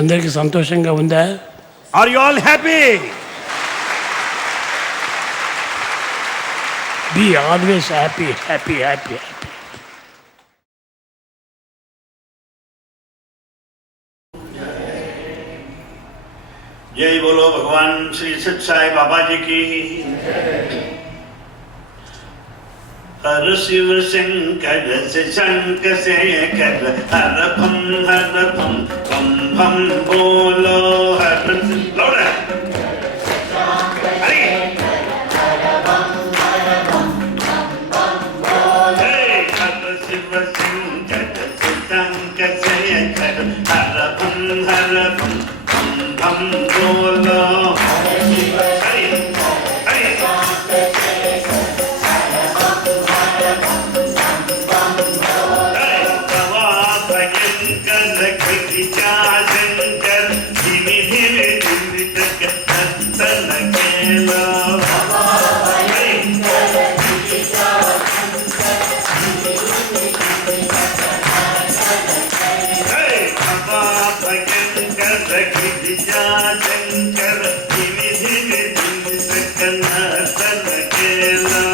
అందరికీ సంతోషంగా ఉందా? Are you all happy? Be always happy, happy, happy, happy. जय बोलो भगवान श्री सत्साई बाबा जी की। हर शिव शंकर से शंकर से कर हर भम भम भम बोलो हर लौड़ा अरे हर शिव शंकर से शंकर से कर हर भम हम बोलो हरे हरे बाबा भयंकर गिरिजा शंकर धीमे धीमे धीमे तक तन केला शंकर धीमे धीमे धीमे तन तन केला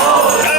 Oh!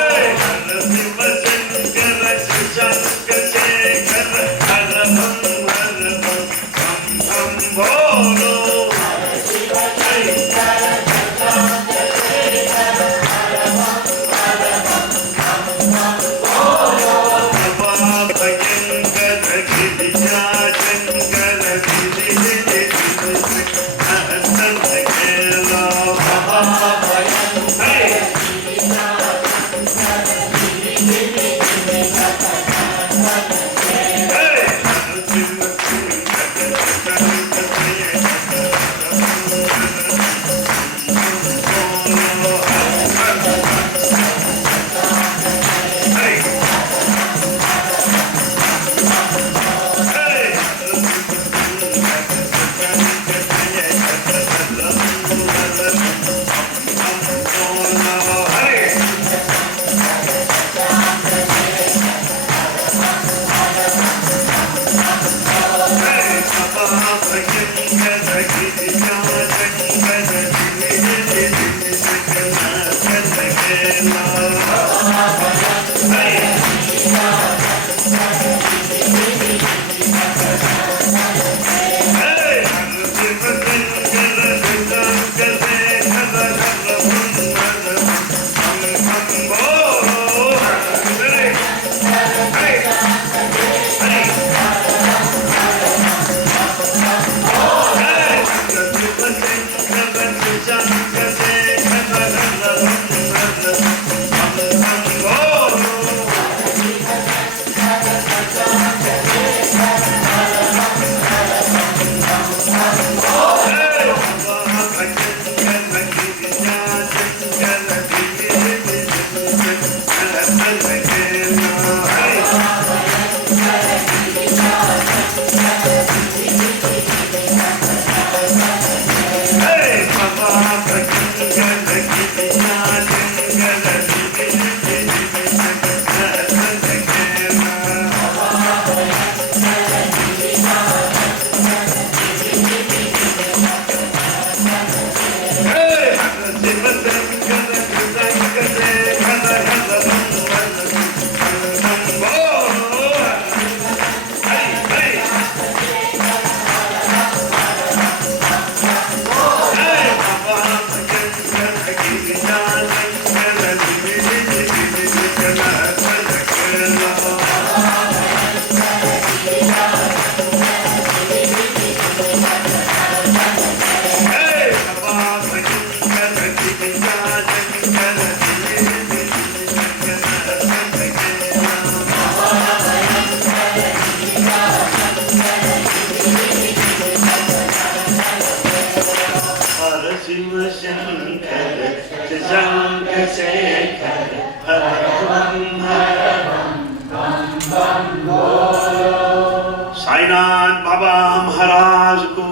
Chandrasekhar Haravam Haravam Bam Bam Bolo. Sainath Baba Maharaj Ko.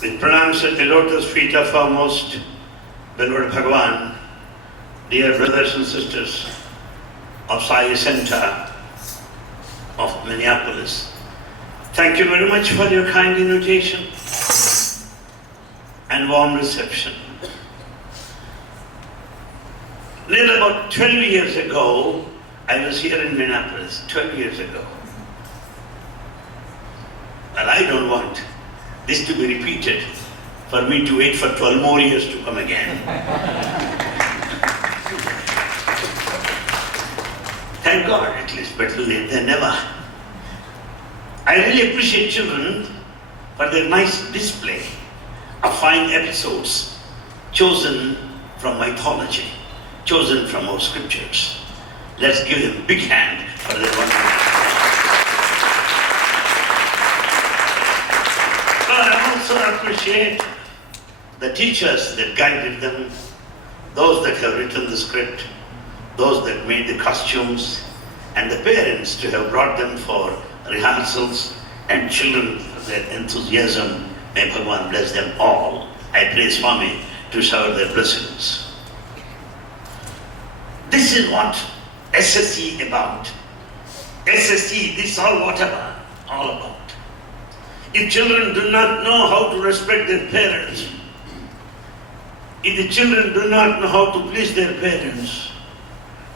With pranams at the lotus feet of our most beloved Bhagavan, dear brothers and sisters of Sai Center of Minneapolis, thank you very much for your kind invitation and warm reception. Nearly about 12 years ago, I was here in Minneapolis, 12 years ago. And I don't want this to be repeated for me to wait for 12 more years to come again. Thank God, at least better late than never. I really appreciate children for their nice display of fine episodes chosen from mythology, chosen from our scriptures. Let's give them a big hand for their wonderful. But I also appreciate the teachers that guided them, those that have written the script, those that made the costumes, and the parents to have brought them for rehearsals, and children for their enthusiasm. May Bhagavan bless them all. I pray Swami to shower their blessings. This is what SSC about. SSC, this is all what about, all about. If children do not know how to respect their parents, if the children do not know how to please their parents,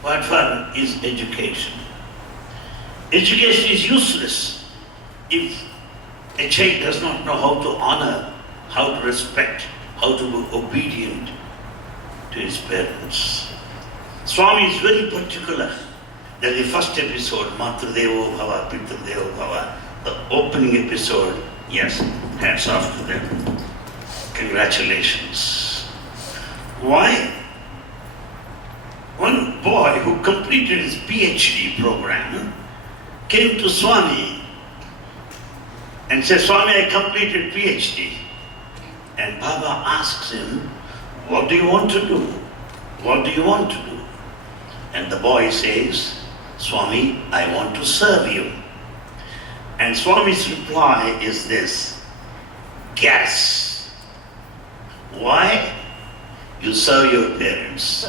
what fun is education? Education is useless if a child does not know how to honor, how to respect, how to be obedient to his parents. Swami is very particular that the first episode, Matrudevo Bhava, Pitrudevo Bhava, the opening episode, yes, hats off to them. Congratulations. Why? One boy who completed his PhD program came to Swami and said, Swami, I completed PhD. And Baba asks him, what do you want to do? What do you want to do? And the boy says, Swami, I want to serve you. And Swami's reply is this, gas. Why? You serve your parents.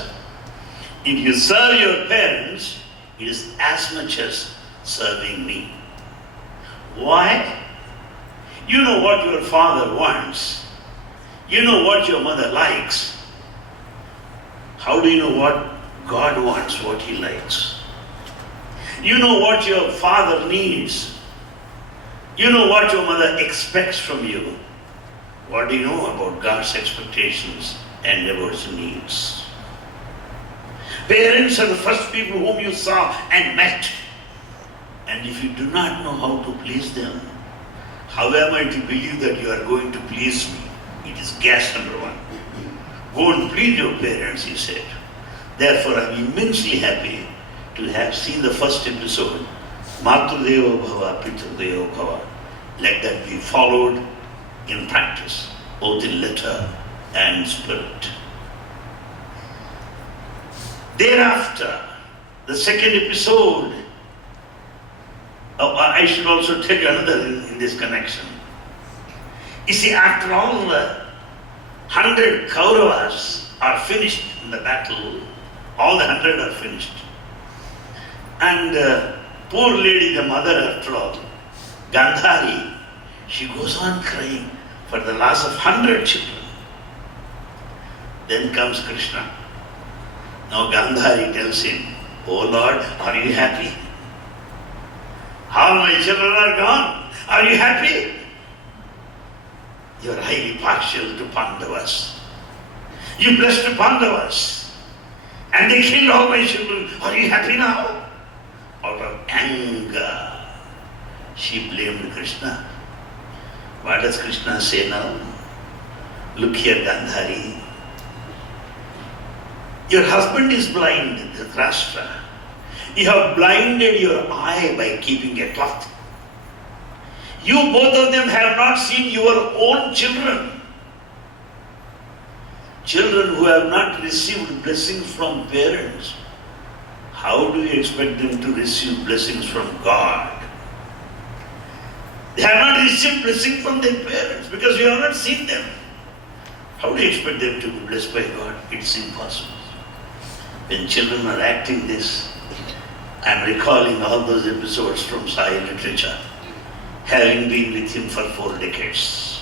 If you serve your parents, it is as much as serving me. Why? You know what your father wants. You know what your mother likes. How do you know what God wants, what He likes? You know what your father needs. You know what your mother expects from you. What do you know about God's expectations and about His needs? Parents are the first people whom you saw and met. And if you do not know how to please them, how am I to believe that you are going to please me? It is gas number one. Go and please your parents, he said. Therefore, I am immensely happy to have seen the first episode, Matrudevo Bhava, Pitrudevo Bhava. Let that be followed in practice, both in letter and spirit. Thereafter, the second episode, I should also tell you another in this connection. You see, after all the 100 Kauravas are finished in the battle, all the 100 are finished. And poor lady, the mother after all, Gandhari, she goes on crying for the loss of 100 children. Then comes Krishna. Now Gandhari tells him, oh Lord, are you happy? All my children are gone. Are you happy? You are highly partial to Pandavas. You blessed the Pandavas. And they killed all my children. Are you happy now? Out of anger, she blamed Krishna. What does Krishna say now? Look here, Gandhari. Your husband is blind, Dhritarashtra. You have blinded your eye by keeping a cloth. You both of them have not seen your own children. Children who have not received blessings from parents, how do you expect them to receive blessings from God? They have not received blessing from their parents because you have not seen them. How do you expect them to be blessed by God? It's impossible. When children are acting this, I am recalling all those episodes from Sai literature, having been with him for 4 decades.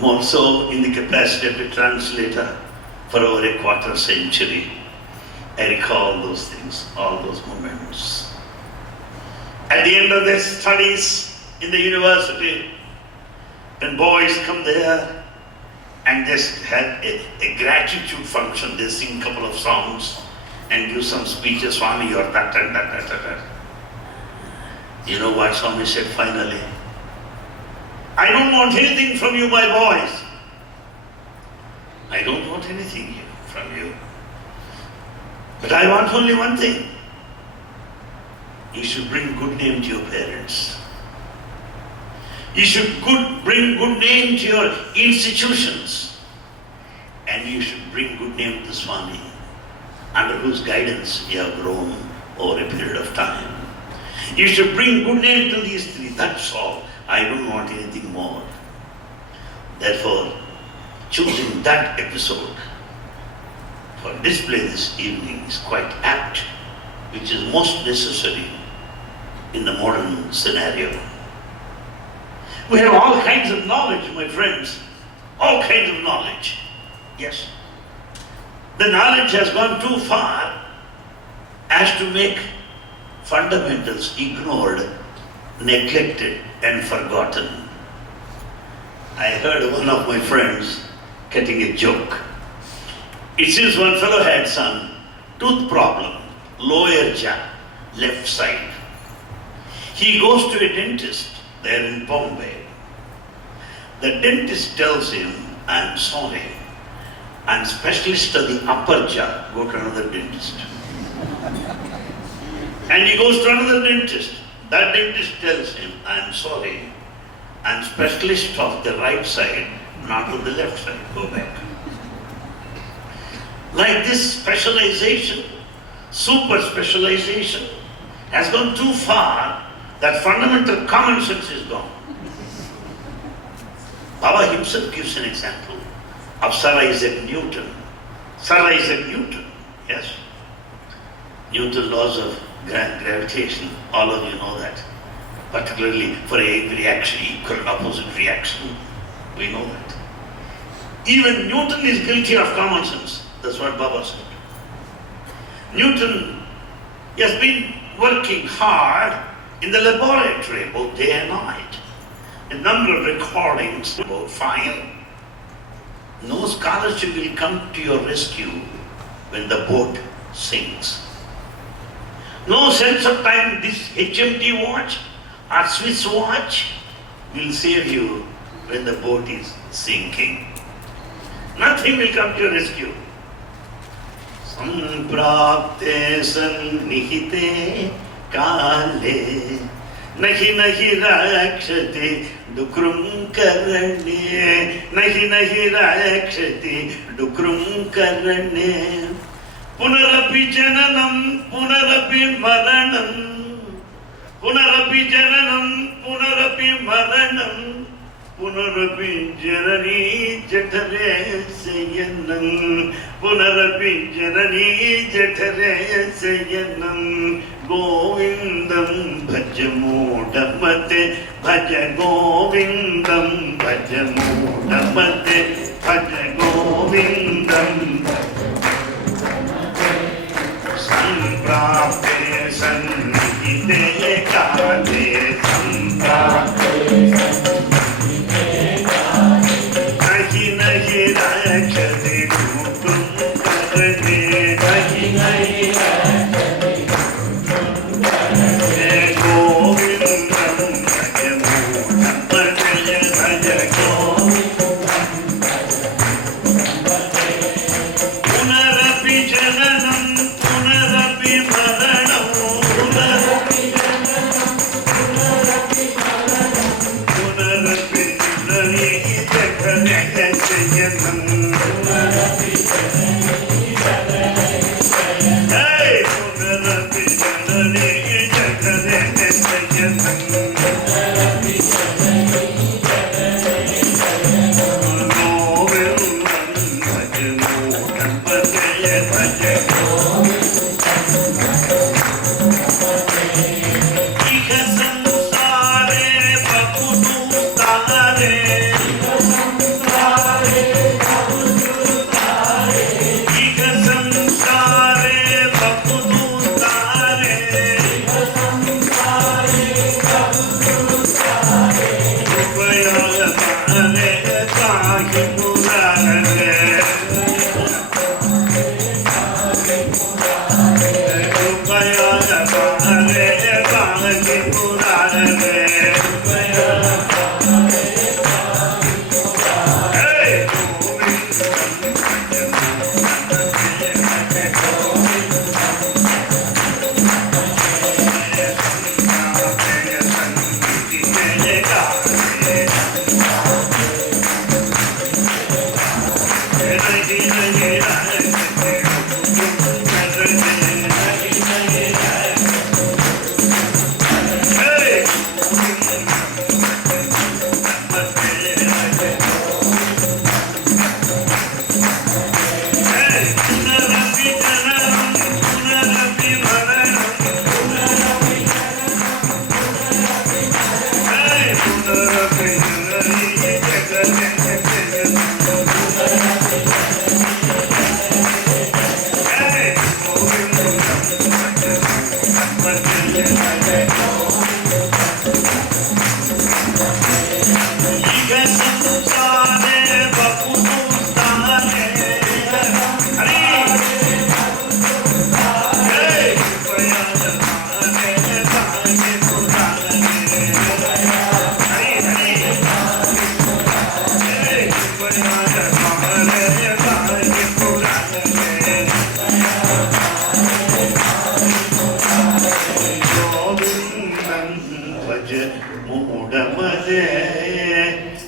More so in the capacity of a translator for over a quarter century. I recall those things, all those moments. At the end of their studies in the university, when boys come there and just have a gratitude function, they sing a couple of songs and give some speeches, Swami, you're that and that, that, that, that. You know what Swami said finally? I don't want anything from you, my boys. I don't want anything from you. But I want only one thing. You should bring good name to your parents. You should bring good name to your institutions. And you should bring good name to Swami, under whose guidance you have grown over a period of time. You should bring good name to these 3. That's all. I don't want anything more. Therefore, choosing that episode for display this evening is quite apt, which is most necessary in the modern scenario. We have all kinds of knowledge, my friends. All kinds of knowledge. Yes. The knowledge has gone too far as to make fundamentals ignored, neglected, and forgotten. I heard one of my friends cutting a joke. It seems one fellow had some tooth problem, lower jaw, left side. He goes to a dentist there in Bombay. The dentist tells him, I'm sorry, I'm specialist of the upper jaw, go to another dentist. And he goes to another dentist. That dentist tells him, I'm sorry, I'm specialist of the right side, not of the left side, go back. Like this specialization, super specialization, has gone too far that fundamental common sense is gone. Baba himself gives an example of Sir Isaac Newton. Sir Isaac Newton, yes. Newton's laws of gravitation, all of you know that. Particularly for every action, equal and opposite reaction, we know that. Even Newton is guilty of common sense. That's what Baba said. Newton has been working hard in the laboratory both day and night. A number of recordings about fire. No scholarship will come to your rescue when the boat sinks. No sense of time, this HMT watch or Swiss watch will save you when the boat is sinking. Nothing will come to your rescue. Samprapte sannihite kale nahi nahi rakshati dukrum karane nahi nahi rakshati dukrum karane punarapi jananam punarapi maranam punarapi jananam punarapi maranam punarapi janani jathare sayanam punarapi janani jathare sayanam govindam bhajamodamate bhaja govindam bhajamodamate bhaja govindam samprapte sannihite kale samprapte nahi nahi rakshati dukrum karane nahi nahi rakshati dukrum karane govindam bhajamodamate bhaja govindam punarapi jananam punarapi maranam punarapi jananam punarapi janani jathane sayanam Hey, Punarapi Janani Jagane Jayatang.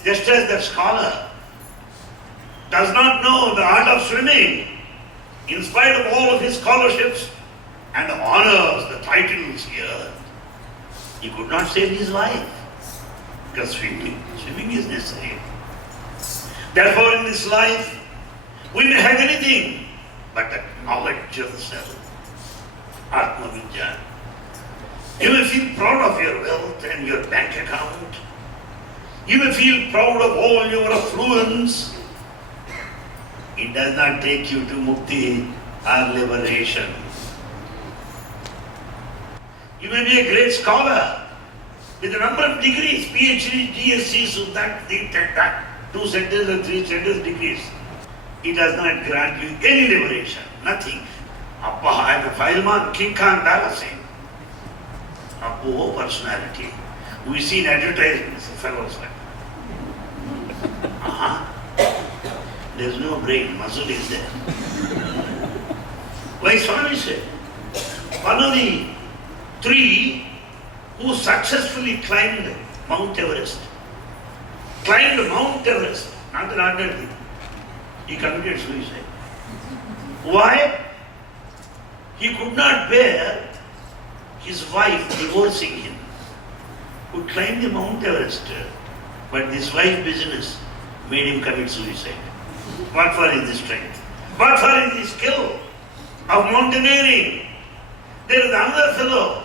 Just as that scholar does not know the art of swimming, in spite of all of his scholarships and the honors, the titles here, he could not save his life because swimming is necessary. Therefore, in this life, we may have anything but the knowledge of the self, Atma Vijnana. You may feel proud of your wealth and your bank account. You may feel proud of all your affluence. It does not take you to mukti or liberation. You may be a great scholar with a number of degrees, PhD, DSc, that, 2 centers and 3 centers degrees. It does not grant you any liberation, nothing. Appa, I am a fireman, King Khan balancing. Appo personality. We see in advertisements, fellows like there's no brain, muscle is there. Why Swami said, one of the 3 who successfully climbed Mount Everest, not an ordinary thing. He committed suicide. Why? He could not bear his wife divorcing him. Could climb the Mount Everest, but this wife business made him commit suicide. What for is the strength? What for is the skill of mountaineering? There is another fellow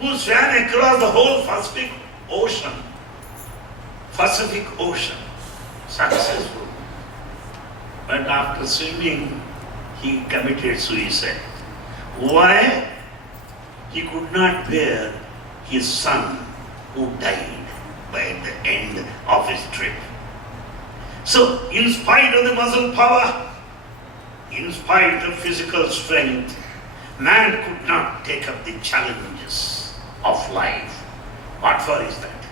who swam across the whole Pacific Ocean. Successful. But after swimming, he committed suicide. Why? He could not bear his son who died by the end of his trip. So, in spite of the muscle power, in spite of physical strength, man could not take up the challenges of life. What for is that?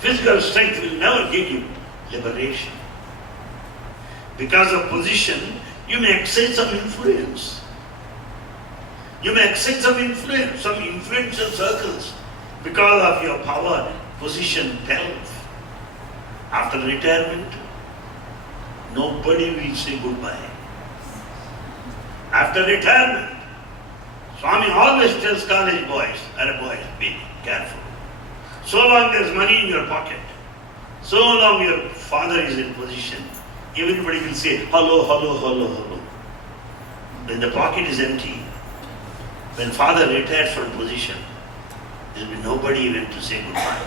Physical strength will never give you liberation. Because of position, you may exercise some influence. You may exercise some influence, some influential circles because of your power, position, wealth. After retirement, nobody will say goodbye. After retirement, Swami always tells college boys, boys, be careful. So long there's money in your pocket, so long your father is in position, everybody will say, hello, hello, hello, hello. When the pocket is empty, when father retires from position, there will be nobody even to say goodbye.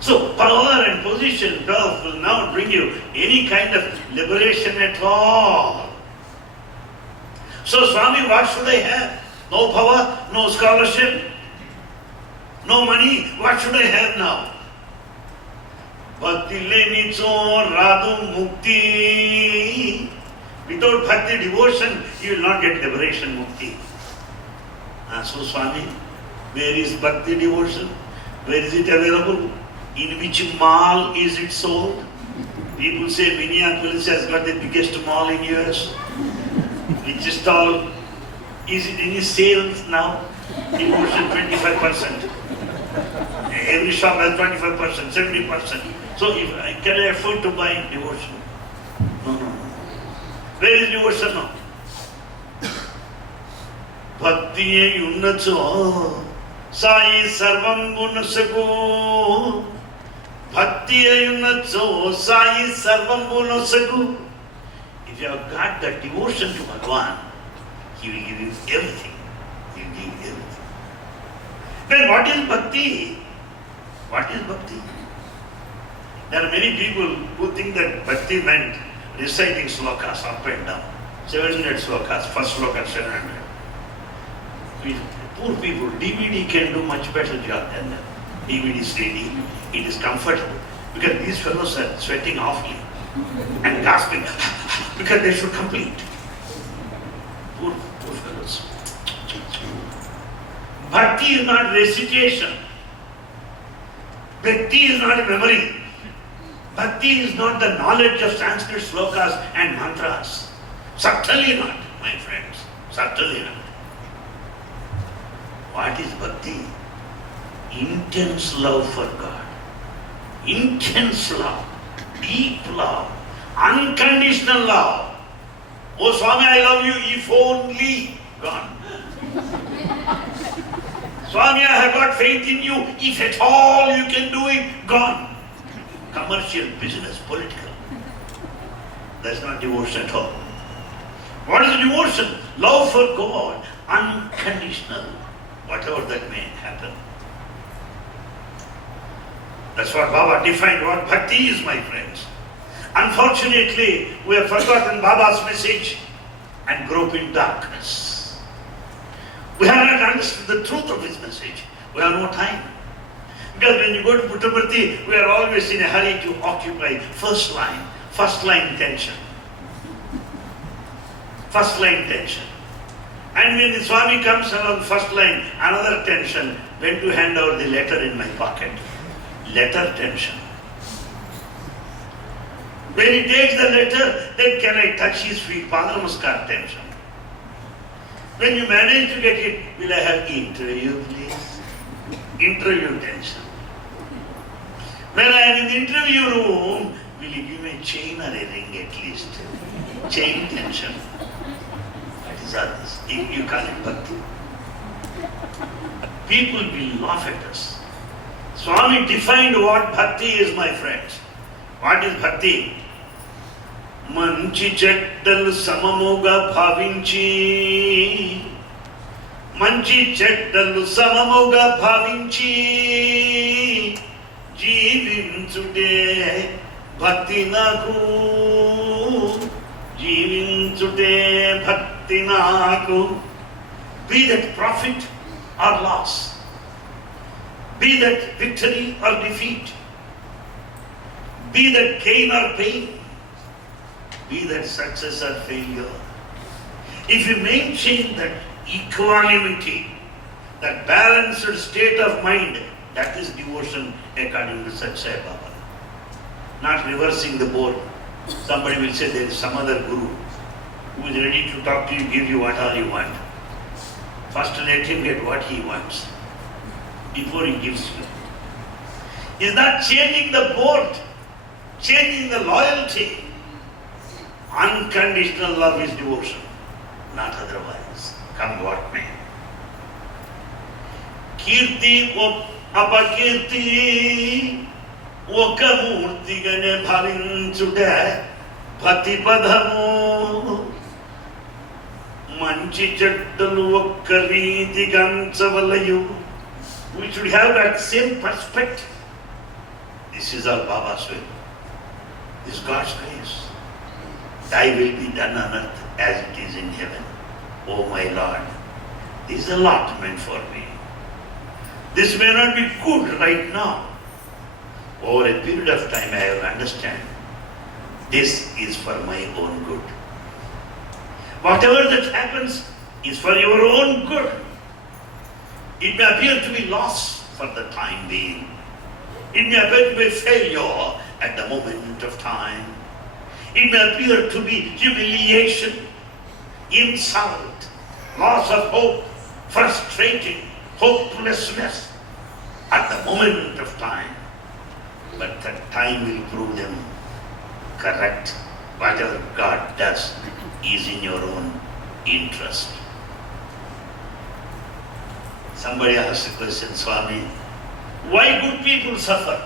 So power and position, wealth will not bring you any kind of liberation at all. So Swami, what should I have? No power, no scholarship, no money, what should I have now? Bhakti lenicho radhu mukti. Without bhakti devotion, you will not get liberation, mukti. So Swami, where is bhakti devotion? Where is it available? In which mall is it sold? People say Minneapolis has got the biggest mall in US. Which stall? Is it any sales now? Devotion 25%. Every shop has 25%, 70%. So can I afford to buy devotion? No, no, no. Where is devotion now? Bhakti unnacho sai sarvam gunasago. Bhakti unnacho sai sarvam gunasago. If you have got that devotion to Bhagavan, He will give you everything. He will give you everything. Then what is bhakti? What is bhakti? There are many people who think that bhakti meant reciting slokas up and down. 700 slokas, first sloka 700. Poor people, DVD can do much better job than that. DVD CD, it is comfortable. Because these fellows are sweating awfully and gasping because they should complete. Poor fellows. Bhakti is not recitation. Bhakti is not a memory. Bhakti is not the knowledge of Sanskrit slokas and mantras. Certainly not, my friends. Certainly not. What is bhakti? Intense love for God. Intense love. Deep love. Unconditional love. Oh Swami, I love you if only. Gone. Swami, I have got faith in you. If at all you can do it, gone. Commercial, business, political. That's not devotion at all. What is devotion? Love for God. Unconditional. Whatever that may happen. That's what Baba defined what bhakti is, my friends. Unfortunately, we have forgotten Baba's message and grope in darkness. We have not understood the truth of his message. We have no time. Because when you go to Puttaparthi, we are always in a hurry to occupy first line tension. First line tension. And when the Swami comes along first line, another tension, when to hand over the letter in my pocket. Letter tension. When he takes the letter, then can I touch his feet? Pada Namaskar tension. When you manage to get it, will I have interview, please? Interview tension. When I am in the interview room, will you give me a chain or a ring at least? Chain tension. What is all this? You call it bhakti. People will laugh at us. Swami defined what bhakti is, my friends. What is bhakti? Manchi chettalu samamuga bhavinchi. Manchi chettalu samamuga bhavinchi. Jeevinchude bhakti naku. Jeevinchude bhakti naku. Be that profit or loss. Be that victory or defeat. Be that gain or pain. Be that success or failure. If you maintain that equanimity, that balanced state of mind, that is devotion according to Satsang Baba. Not reversing the board. Somebody will say there is some other guru who is ready to talk to you, give you what all you want. First let him get what he wants before he gives you. Is not changing the board, changing the loyalty. Unconditional love is devotion, not otherwise. Come what may. Kirti apakirti ఒక మూర్తిగానే భావించుట పతిపదము మంచి చెడ్డలు ఒక్క రీతిగంచవలయు. We should have that same perspective. This is all Baba's will. This is God's grace. Thy will be done on earth as it is in heaven. Oh my Lord, this is a lot meant for me. This may not be good right now. Over a period of time I will understand this is for my own good. Whatever that happens is for your own good. It may appear to be loss for the time being. It may appear to be failure at the moment of time. It may appear to be humiliation, insult, loss of hope, frustrating, hopelessness at the moment of time. But that time will prove them correct. Whatever God does is in your own interest. Somebody asked the question, Swami, why good people suffer?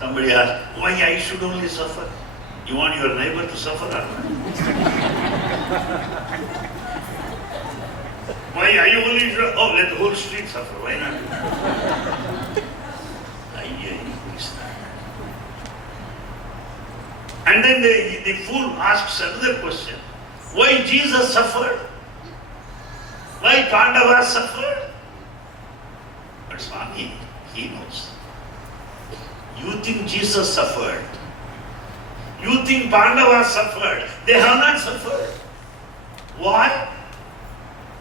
Somebody asked, why I should only suffer? You want your neighbor to suffer or not? Why I only should? Oh, let the whole street suffer. Why not? And then the fool asks another question. Why Jesus suffered? Why Pandavas suffered? But Swami, he knows. You think Jesus suffered? You think Pandavas suffered? They have not suffered. Why?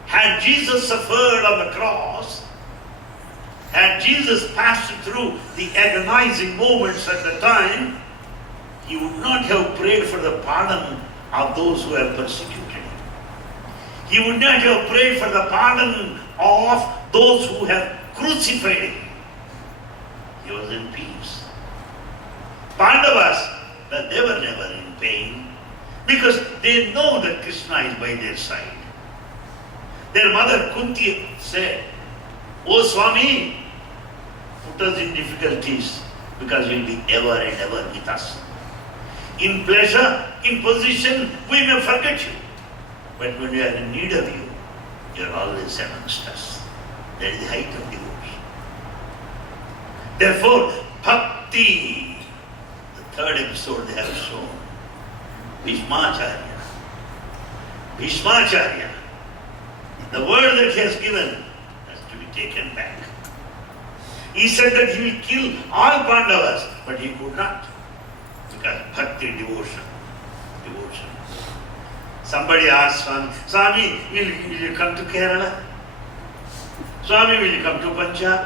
Had Jesus suffered on the cross, had Jesus passed through the agonizing moments at the time, he would not have prayed for the pardon of those who have persecuted him. He would not have prayed for the pardon of those who have crucified him. He was in peace. Pandavas, well, they were never in pain because they know that Krishna is by their side. Their mother Kunti said, "Oh Swami, put us in difficulties because you will be ever and ever with us. In pleasure, in position, we may forget you. But when we are in need of you, you are always amongst us." That is the height of devotion. Therefore, bhakti, the third episode they have shown, Bhishmacharya, the word that he has given has to be taken back. He said that he will kill all Pandavas, but he could not. Because bhakti, devotion. Somebody asked Swami, will you come to Kerala? Swami, will you come to Punjab?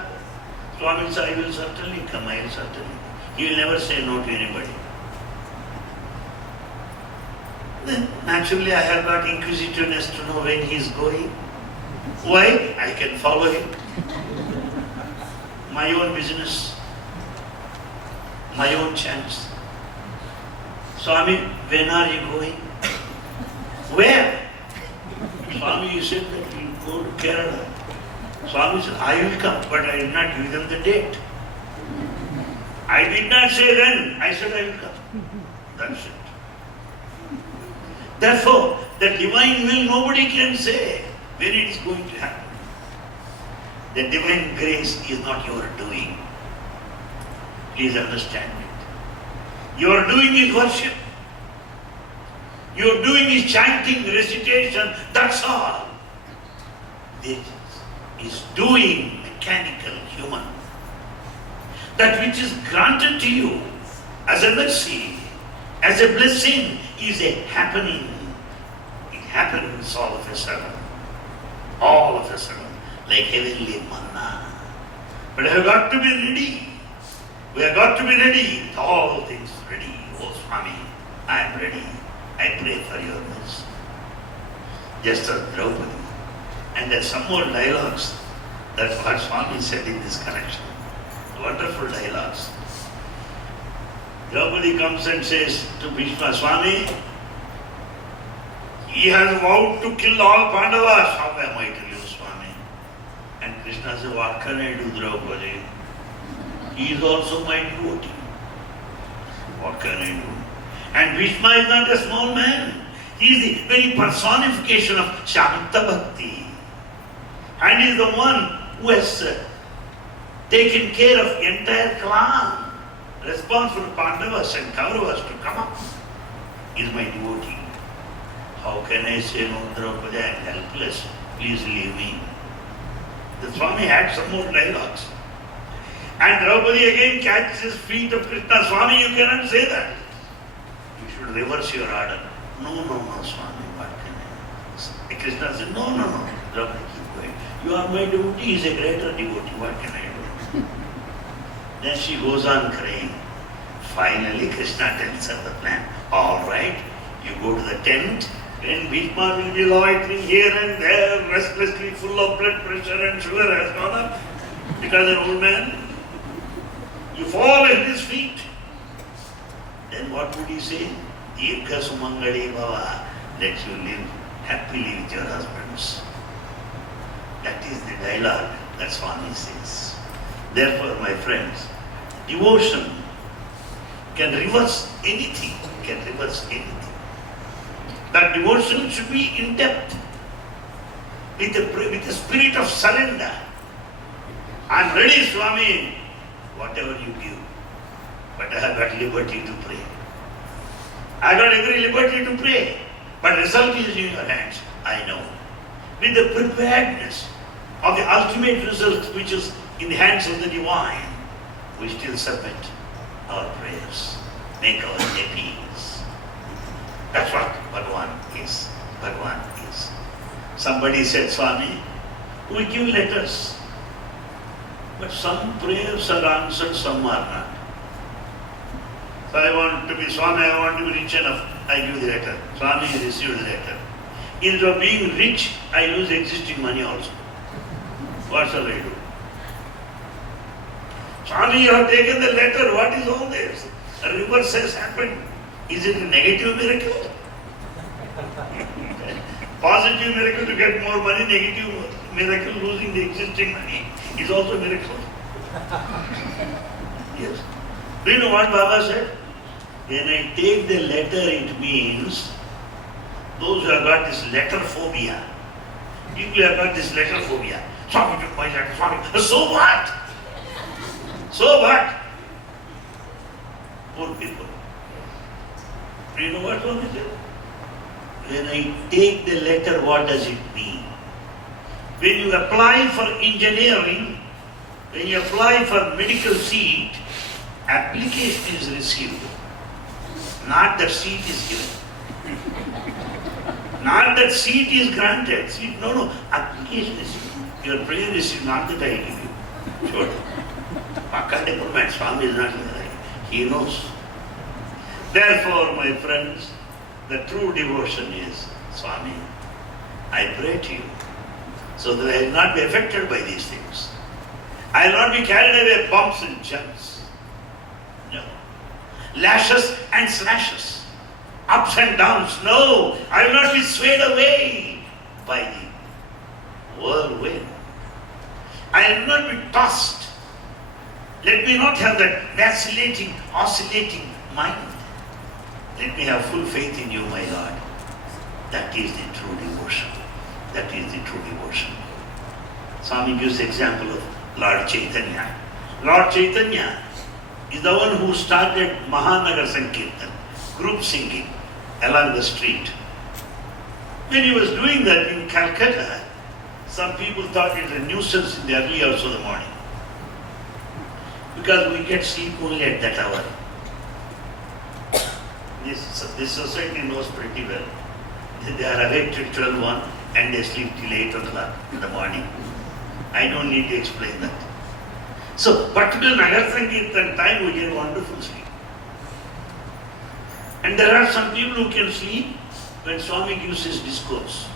Swami said, I will certainly come, I will certainly. He will never say no to anybody. Then naturally I have got inquisitiveness to know when he is going. Why? I can follow him. My own business, my own chance. Swami, when are you going? Where? Swami, you said that you go to Kerala. Swami said, I will come, but I did not give them the date. I did not say when. I said I will come. That's it. Therefore, the divine will nobody can say when it is going to happen. The divine grace is not your doing. Please understand it. Your doing is worship. Your doing is chanting, recitation, that's all. This is doing, mechanical, human. That which is granted to you as a mercy, as a blessing, is a happening. It happens all of a sudden. All of a sudden. Like heavenly manna. But I have got to be ready. We have got to be ready. All things ready. Oh Swami, I am ready. I pray for your mercy. Just as Draupadi. And there are some more dialogues that what Swami said in this connection. Wonderful dialogues. Draupadi comes and says to Bhishma, Swami, he has vowed to kill all Pandavas. How am I to live, Swami? And Krishna says, what can I do, Draupadi? He is also my devotee. What can I do? And Bhishma is not a small man. He is the very personification of Shanta Bhakti. And he is the one who has taken care of the entire clan, responsible for Pandavas and Kauravas to come up. He is my devotee. How can I say no, Draupadi? I am helpless. Please leave me. The Swami had some more dialogues. And Draupadi again catches his feet of Krishna. Swami, you cannot say that. You should reverse your order. No, Swami, what can I? Krishna said, no. Draupadi, keep quiet. You are my devotee, he is a greater devotee. What can I do? Then she goes on crying. Finally, Krishna tells her the plan. All right, you go to the tent, and Bhishma will be loitering here and there, restlessly full of blood pressure and sugar has gone up because an old man. You fall at his feet. Then what would he say? Dirgha Sumangale Bhava. Let you live happily with your husbands. That is the dialogue that Swami says. Therefore, my friends, devotion can reverse anything. That devotion should be in depth, with the spirit of surrender. I am ready, Swami, whatever you give, but I have got liberty to pray. I got every liberty to pray, but result is in your hands, I know. With the preparedness of the ultimate result, which is in the hands of the divine, we still submit our prayers, make our appeals. That's what Bhagavan is. Somebody said, Swami, we give letters, but some prayers are answered, some are not. So I want to be, Swami, I want to be rich enough, I give the letter. Swami, you received the letter. Instead of being rich, I lose existing money also. What shall I do? Swami, you have taken the letter, what is all this? A reverse has happened. Is it a negative miracle? Positive miracle to get more money, negative miracle losing the existing money is also a miracle. Yes. Do you know what Baba said? When I take the letter, it means those who have got this letter phobia. People have got this letter phobia. Swami took my letter, Swami. So what? So what? Poor people. Do you know what Swami said? When I take the letter, what does it mean? When you apply for engineering, when you apply for medical seat, application is received. Not that seat is given. Not that seat is granted. Seat, no. Application is given. Your prayer is not that I give you. Sure. Pakka Swami is not like that. He knows. Therefore, my friends, the true devotion is, Swami, I pray to you so that I will not be affected by these things. I will not be carried away bumps and jumps. No. Lashes and slashes. Ups and downs. No. I will not be swayed away by the whirlwind. I will not be tossed. Let me not have that vacillating, oscillating mind. Let me have full faith in you, my Lord. That is the true devotion. That is the true devotion. Swami gives the example of Lord Chaitanya. Lord Chaitanya is the one who started Mahanagar Sankirtan, group singing along the street. When he was doing that in Calcutta, some people thought it was a nuisance in the early hours of the morning. Because we get sleep only at that hour. This society knows pretty well. They are awake till 12:01 and they sleep till 8 o'clock in the morning. I don't need to explain that. So, particular Nagar Sankirtan time we get wonderful sleep. And there are some people who can sleep when Swami gives his discourse.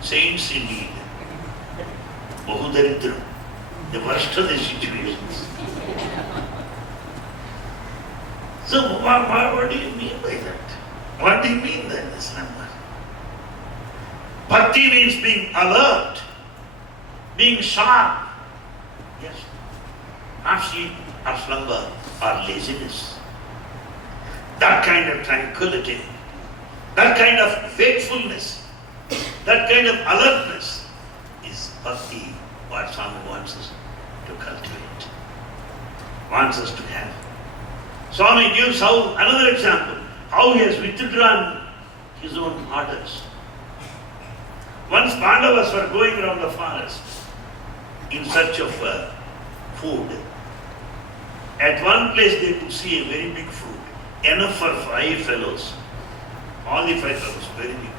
Saints indeed. Bahudaritram. The worst of the situations. So what do you mean by that? What do you mean by this number? Bhakti means being alert, being sharp. Yes. Not sleep or slumber or laziness. That kind of tranquility, that kind of wakefulness, that kind of alertness is bhakti, what Swami wants us to cultivate, wants us to have. Swami gives another example, how he has withdrawn his own orders. Once Pandavas were going around the forest in search of food. At one place they could see a very big fruit, enough for 5 fellows. All the 5 fellows, very big.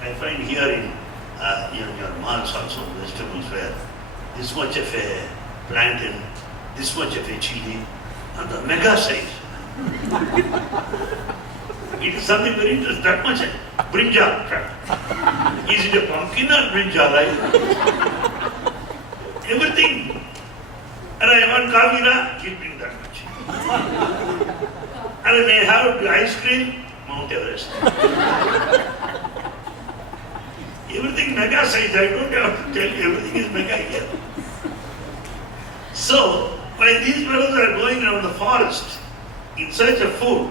I find here in your malls also vegetables where this much of a plantain, this much of a chili, and the mega size. It is something very interesting. That much brinjal. Is it a pumpkin or brinjal? Everything. And I want kavira, he'll bring that much. And I may have ice cream, Mount Everest. Everything mega size. I don't have to tell you, everything is mega here. So, while these fellows are going around the forest in search of food,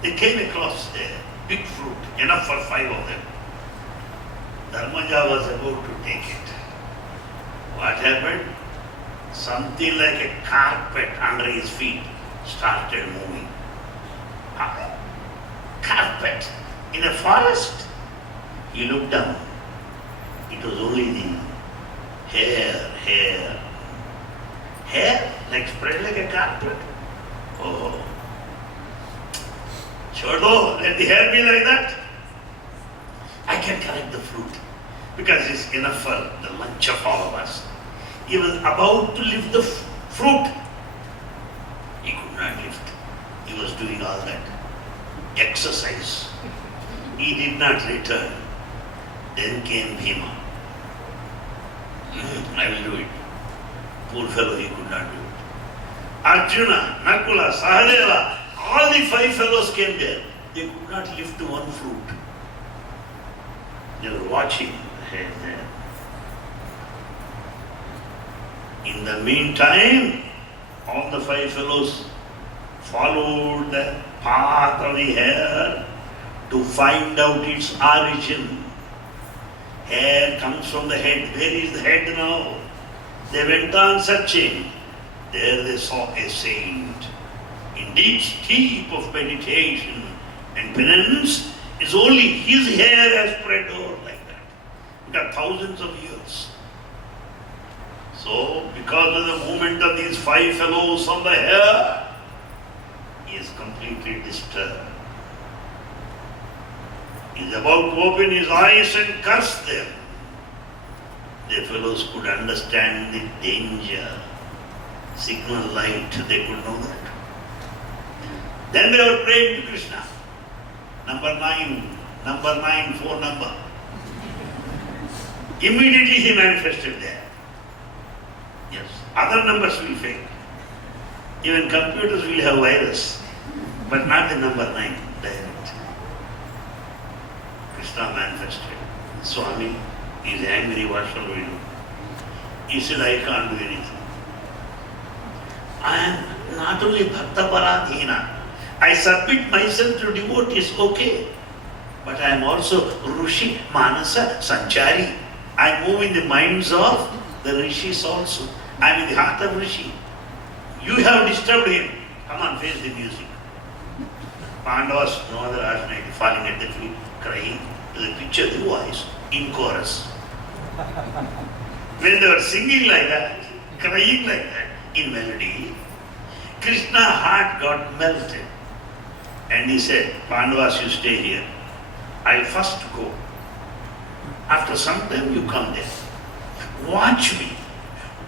they came across a big fruit, enough for 5 of them. Dharmaja was about to take it. What happened? Something like a carpet under his feet started moving. Carpet in a forest. He looked down. It was only the hair, like spread like a carpet. Oh. Chodo, let the hair be like that. I can collect the fruit because it's enough for the lunch of all of us. He was about to lift the fruit. He could not lift. He was doing all that exercise. He did not return. Then came Bhima. I will do it. Poor fellow, he could not do it. Arjuna, Nakula, Sahadeva, all the 5 fellows came there. They could not lift one fruit. They were watching there. In the meantime, all the 5 fellows followed the path of the hair to find out its origin. Hair comes from the head. Where is the head now? They went on searching. There they saw a saint. In deep of meditation and penance, it's only his hair has spread over like that. It got thousands of years. So, because of the movement of these 5 fellows on the hair, he is completely disturbed. He is about to open his eyes and curse them. The fellows could understand the danger. Signal light, they could know that. Then they were praying to Krishna. Number 9, 4 number. Immediately he manifested there. Yes, other numbers will fail. Even computers will have virus, but not the number 9 direct. Krishna manifested. Swami is angry, what shall we do? He said, I can't do anything. I am not only Bhakta Paradhina, I submit myself to devotees, okay. But I am also Rishi Manasa Sanchari. I move in the minds of the Rishis also. I am in the heart of Rishi. You have disturbed him. Come on, face the music. Pandavas, no other alternative, falling at the feet, crying. The picture the voice in chorus. When they were singing like that, crying like that in melody, Krishna's heart got melted. And he said, Pandavas, you stay here. I'll first go. After some time you come there. Watch me.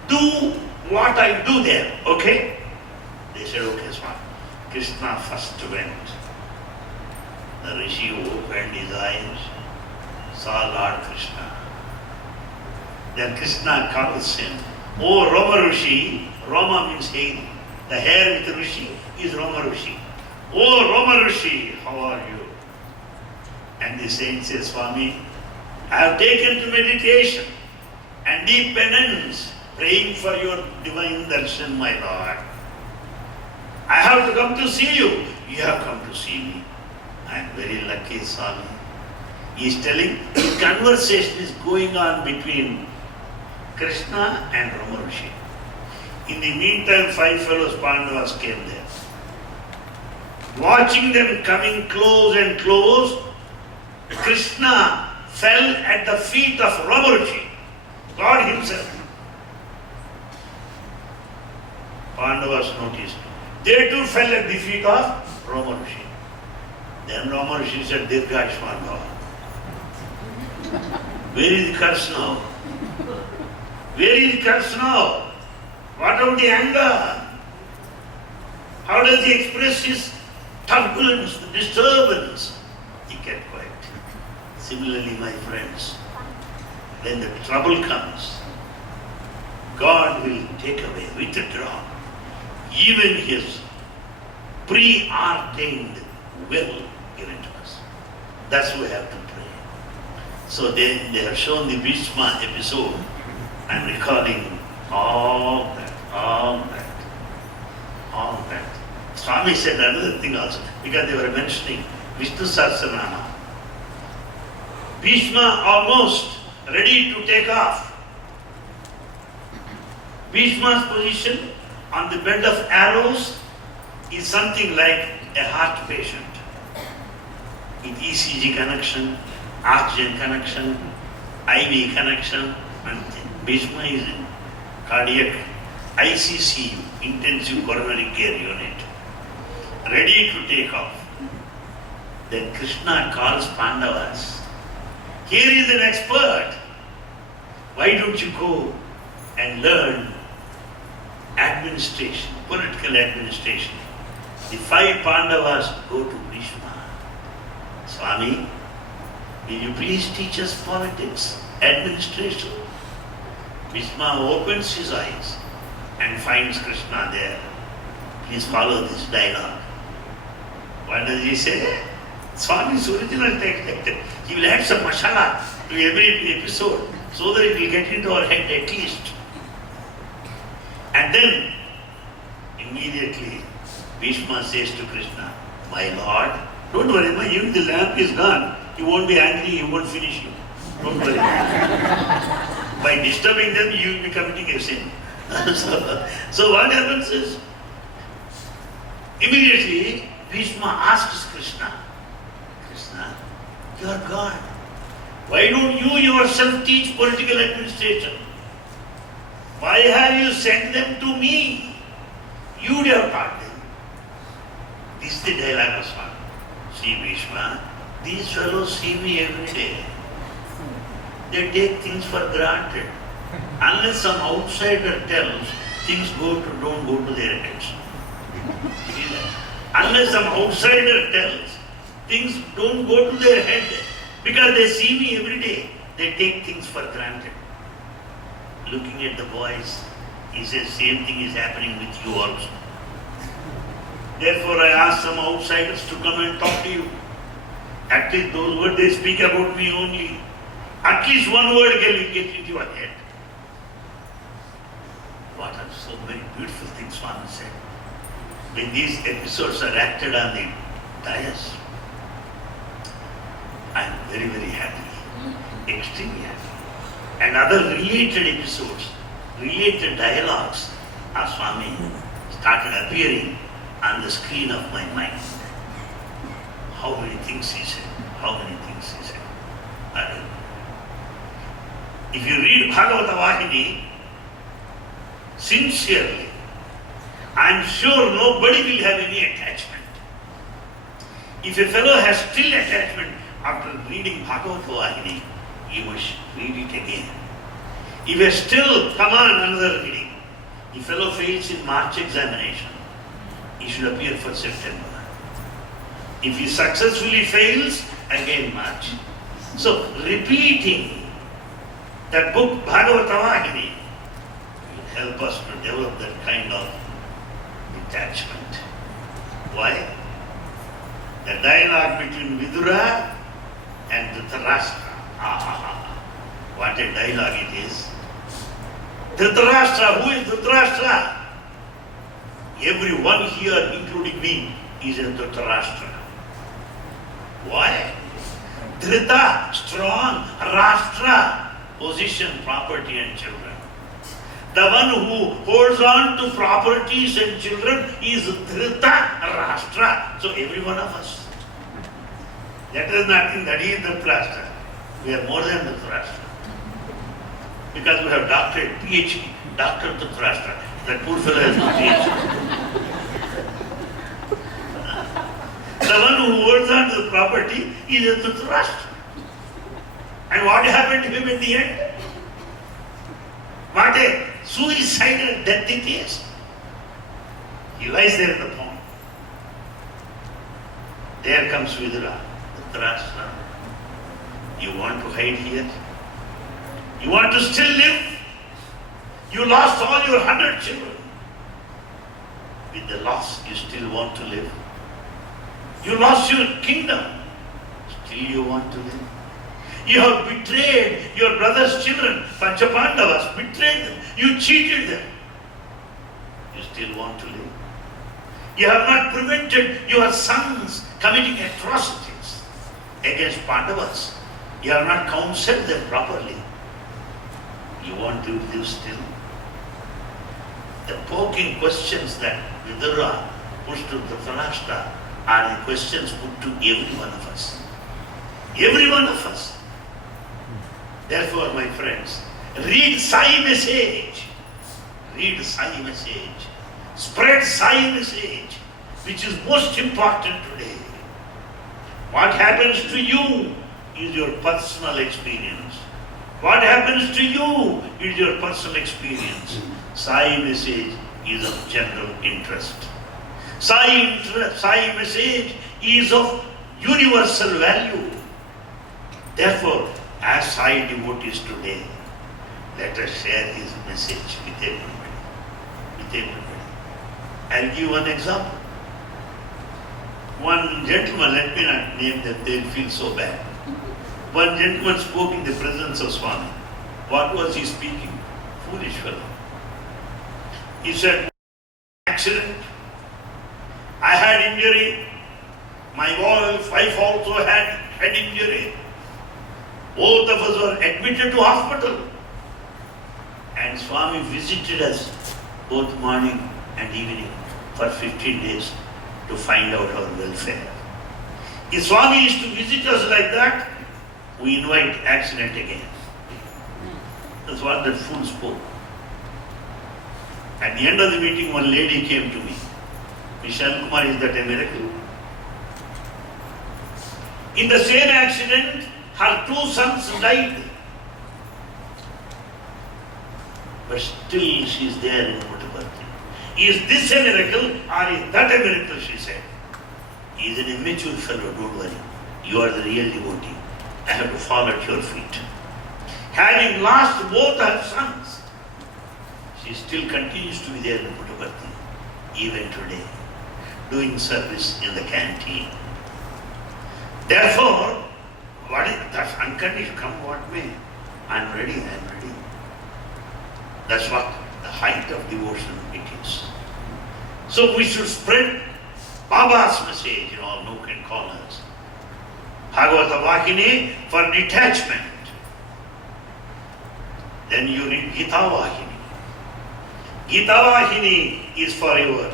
Do what I do there, okay? They said, okay, Swami. Krishna first went. The Rishi opened his eyes, saw Lord Krishna. Then Krishna calls him, oh Roma Rishi, Roma means hail. The hair with Rishi is Roma Rishi. Oh, Roma Rishi, how are you? And the saint says, Swami, I have taken to meditation and deep penance, praying for your divine darshan, my Lord. I have to come to see you. You have come to see me. I am very lucky, Swami. He is telling, the conversation is going on between Krishna and Rama Rishi. In the meantime, 5 fellows Pandavas came there. Watching them coming close and close, Krishna fell at the feet of Rama Rishi, God himself. Pandavas noticed. They too fell at the feet of Rama Rishi. Then Rama Rishi said, Dirghayushman Bhava. Where is the curse now? Where is the curse now? What about the anger? How does he express his turbulence, the disturbance? He kept quiet. Similarly, my friends, when the trouble comes, God will take away, withdraw, even his preordained will given to us. That's what we have to pray. So they have shown the Bhishma episode. I'm recalling all that. Swami said another thing also, because they were mentioning Vishnu Sahasranama. Bhishma almost ready to take off. Bhishma's position on the bed of arrows is something like a heart patient. With ECG connection, oxygen connection, IV connection, and Bhishma is in cardiac ICCU, intensive coronary care unit, ready to take off. Then Krishna calls Pandavas. Here is an expert. Why don't you go and learn administration, political administration? The 5 Pandavas go to Bhishma. Swami, will you please teach us politics, administration? Bhishma opens his eyes and finds Krishna there. Please follow this dialogue. What does he say? Swami's original text, he will add some masala to every episode so that it will get into our head at least. And then, immediately, Bhishma says to Krishna, my Lord, don't worry, even the lamp is gone. He won't be angry, he won't finish you. Don't worry. By disturbing them, you will be committing a sin. So what happens is, immediately, Bhishma asks Krishna, Krishna, you are God. Why don't you yourself teach political administration? Why have you sent them to me? You would have taught them. This is the dialogue of Swami. See Bhishma, these fellows see me every day. They take things for granted. Unless some outsider tells, things don't go to their heads. See that? Unless some outsider tells, things don't go to their head. Because they see me every day. They take things for granted. Looking at the boys, he says, same thing is happening with you also. Therefore, I ask some outsiders to come and talk to you. At least those words they speak about me only. At least one word can get into your head. What are so many beautiful things Swami said. When these episodes are acted on the dais, I am very, very happy. Extremely happy. And other related episodes, related dialogues of Swami started appearing on the screen of my mind. How many things he said, how many things he said. If you read Bhagavata Vahini sincerely, I am sure nobody will have any attachment. If a fellow has still attachment after reading Bhagavata Vahini, you must read it again. If you still, come on, another reading. If fellow fails in March examination, he should appear for September. If he successfully fails, again March. So repeating that book, Bhagavata Vahini, will help us to develop that kind of detachment. Why? The dialogue between Vidura and Dhritarashtra. What a dialogue it is. Dhritarashtra, who is Dhritarashtra? Everyone here, including me, is a Dhritarashtra. Why? Dhrita, strong, Rashtra, position, property and children. The one who holds on to properties and children is Dhrita Rashtra. So every one of us. That is nothing, that is Dhritarashtra. We are more than Dhritarashtra. Because we have doctorate, PhD, Dr. Dhritarashtra. That poor fellow has no PhD. The one who holds on to the property is a Dhritarashtra. And what happened to him in the end? What a suicidal death it is. He lies there in the pond. There comes Vidura, Dhritarashtra. You want to hide here? You want to still live? You lost all your 100 children. With the loss, you still want to live. You lost your kingdom. Still you want to live. You have betrayed your brother's children, Panchapandavas, betrayed them. You cheated them. You still want to live. You have not prevented your sons committing atrocities against Pandavas. You have not counseled them properly. You want to live still. The poking questions that Vidura pushed to Dhritarashtra are the questions put to every one of us. Every one of us. Therefore, my friends, read Sai message. Read Sai message. Spread Sai message, which is most important today. What happens to you is your personal experience. What happens to you is your personal experience. Sai message is of general interest. Sai message is of universal value. Therefore, as Sai devotees today, let us share his message with everybody. With everybody. I'll give one example. One gentleman, let me not name them, they'll feel so bad. One gentleman spoke in the presence of Swami. What was he speaking? Foolish fellow. He said, accident, I had injury, my wife also had head injury. Both of us were admitted to hospital. And Swami visited us both morning and evening for 15 days to find out our welfare. If Swami is to visit us like that, we invite accident again. That's what that fool spoke. At the end of the meeting, one lady came to me. Vishal Kumar, is that a miracle? In the same accident, her 2 sons died. But still she is there in Puttaparthi. Is this a miracle or is that a miracle, she said. He is an immature fellow, don't worry. You are the real devotee. I have to fall at your feet. Having lost both her sons, she still continues to be there in Puttaparthi, even today, doing service in the canteen. Therefore, what is that's unconditional, come what may. I'm ready. That's what the height of devotion it is. So we should spread Baba's message in all nook and corners. Bhagavata Vahini for detachment. Then you read Gita Vahini. Gita Vahini is for your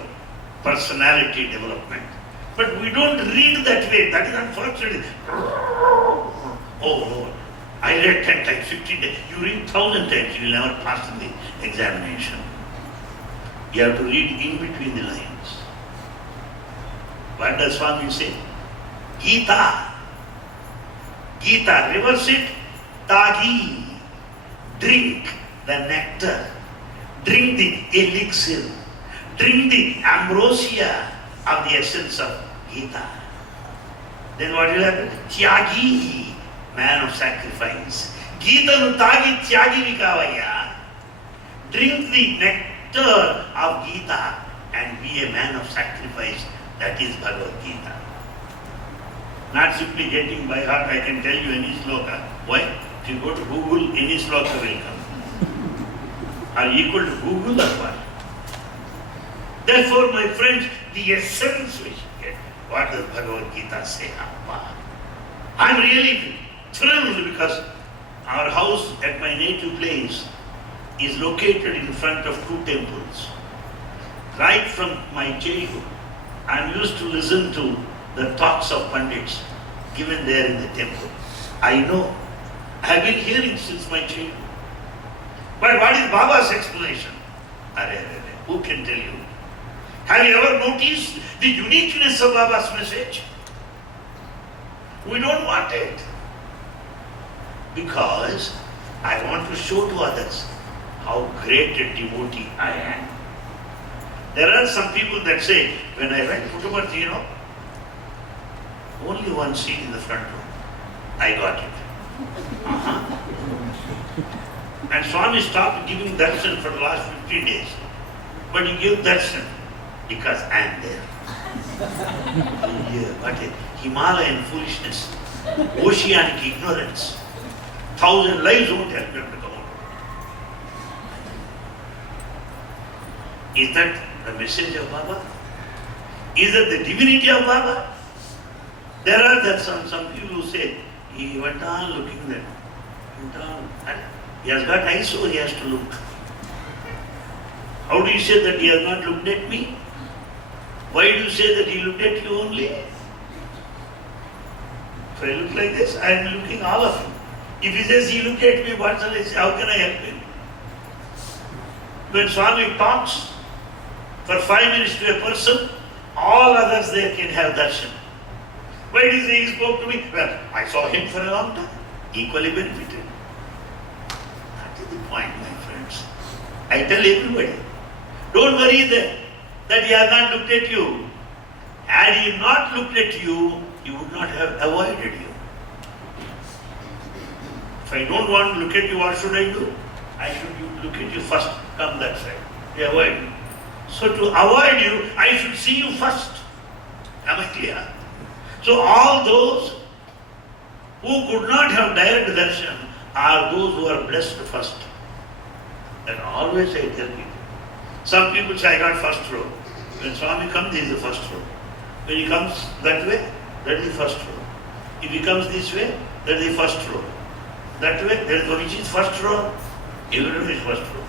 personality development. But we don't read that way. That is unfortunate. Oh Lord, I read 10 times, 15 times. You read 1,000 times, you will never pass the examination. You have to read in between the lines. What does Swami say? Gita. Gita, reverse it. Tagi. Drink the nectar. Drink the elixir. Drink the ambrosia of the essence of Gita. Then what will happen? Tyagi, man of sacrifice. Gita nu tagi tyagi vikavaya. Drink the nectar of Gita. and be a man of sacrifice. That is Bhagavad Gita. Not simply getting by heart, I can tell you any sloka. Why? If you go to Google, any sloka will come. Are you equal to Google or what? Therefore, my friends, the essence we should get. What does Bhagavad Gita say? I'm really thrilled because our house at my native place is located in front of two temples. Right from my childhood, I'm used to listen to the talks of pandits given there in the temple. I know. I have been hearing since my childhood. But what is Baba's explanation? Who can tell you? Have you ever noticed the uniqueness of Baba's message? We don't want it. Because I want to show to others how great a devotee I am. There are some people that say, when I went to Puttaparthi, only one seat in the front row. I got it. And Swami stopped giving darshan for the last 15 days. But he gave darshan because I am there. What a Himalayan foolishness, oceanic ignorance. 1,000 lives won't help them to come out. Is that the message of Baba? Is that the divinity of Baba? There are some people who say, he went on looking there. He has got eyes, so he has to look. How do you say that he has not looked at me? Why do you say that he looked at you only? If I look like this, I am looking all of you. If he says he looked at me, what shall I say? How can I help him? When Swami talks for 5 minutes to a person, all others there can have darshan. Why did he say he spoke to me? Well, I saw him for a long time. Equally benefited. That is the point, my friends. I tell everybody, don't worry that he has not looked at you. Had he not looked at you, he would not have avoided you. If I don't want to look at you, what should I do? I should look at you first, come that side. They avoid you. So to avoid you, I should see you first. Am I clear? So all those who could not have direct darshan are those who are blessed first. And always I tell people. Some people say, I got first row. When Swami comes, he is the first row. When he comes that way, that is the first row. If he comes this way, that is the first row. That way, that is which is first row. Everyone is first row.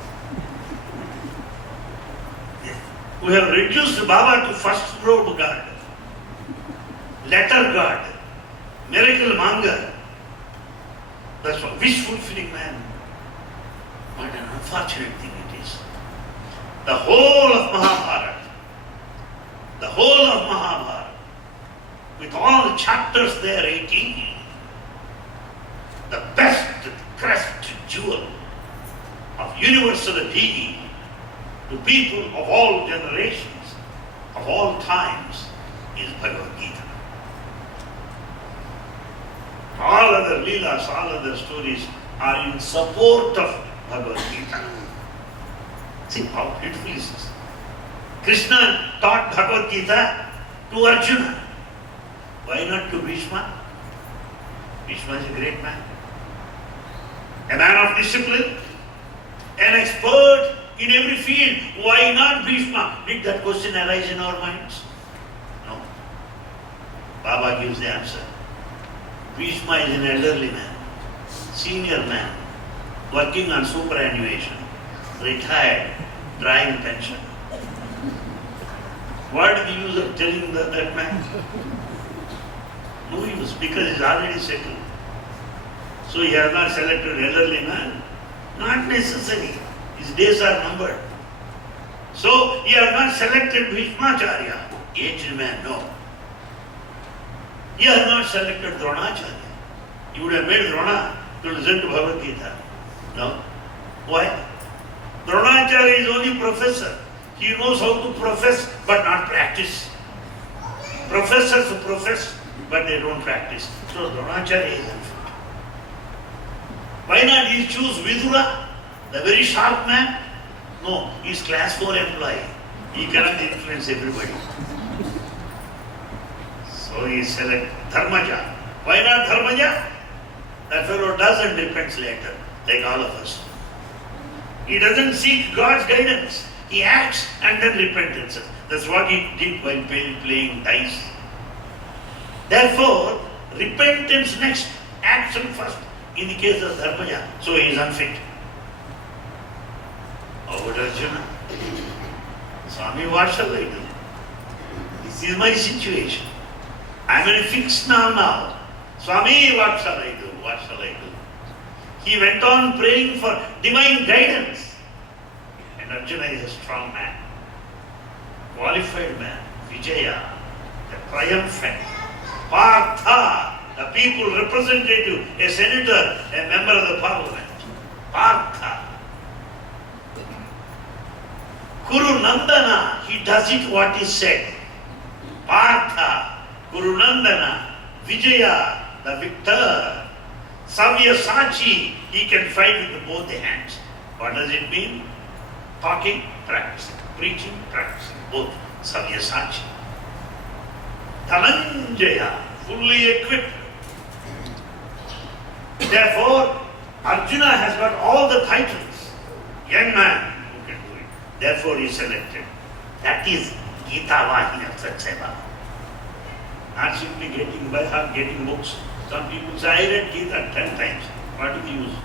We have reduced Baba to first row God, letter God, miracle monger. That's what wish fulfilling man. What an unfortunate thing it is. The whole of Mahabharata, with all the chapters there, 18, the best crest jewel of universal appeal to people of all generations, of all times, is Bhagavad Gita. All other leelas, all other stories are in support of Bhagavad Gita. See how beautiful is this. Krishna taught Bhagavad Gita to Arjuna. Why not to Bhishma? Bhishma is a great man. A man of discipline, an expert in every field. Why not Bhishma? Did that question arise in our minds? No. Baba gives the answer. Bhishma is an elderly man, senior man, working on superannuation, retired, drawing pension. What is the use of telling that man? No use, because he is already settled. So he has not selected elderly man. Not necessary. His days are numbered. So he has not selected Bhishmacharya, aged man, no. He has not selected Dronacharya. He would have made Drona to listen to Bhagavad Gita. No. Why? Dronacharya is only professor. He knows how to profess but not practice. Professors who profess but they don't practice. So Dronacharya is unfit. Why not he choose Vidura, the very sharp man? No, he is class 4 employee. He cannot influence everybody. So he selected Dharmaja. Why not Dharmaja? That fellow doesn't repent later, like all of us. He doesn't seek God's guidance. He acts and then repents. That's what he did while playing dice. Therefore, repentance next, action first. In the case of Dharmaja, so he is unfit. How about Arjuna? Swami, what shall I do? This is my situation. I am in a fix now. Swami, what shall I do? What shall I do? He went on praying for divine guidance. And Arjuna is a strong man, qualified man, Vijaya, the triumphant, Partha, a people representative, a senator, a member of the parliament. Partha. Kuru Nandana, he does it what is said. Partha, Kuru Nandana, Vijaya, the victor. Savya Sachi, he can fight with both the hands. What does it mean? Talking, practicing. Preaching, practicing. Both. Savya Sachi. Dhananjaya, fully equipped. Therefore, Arjuna has got all the titles. Young man who can do it. Therefore, he is selected. That is Gita Vahina Satsang. Not simply getting by heart, getting books. Some people say, I read Gita 10 times. What is the use?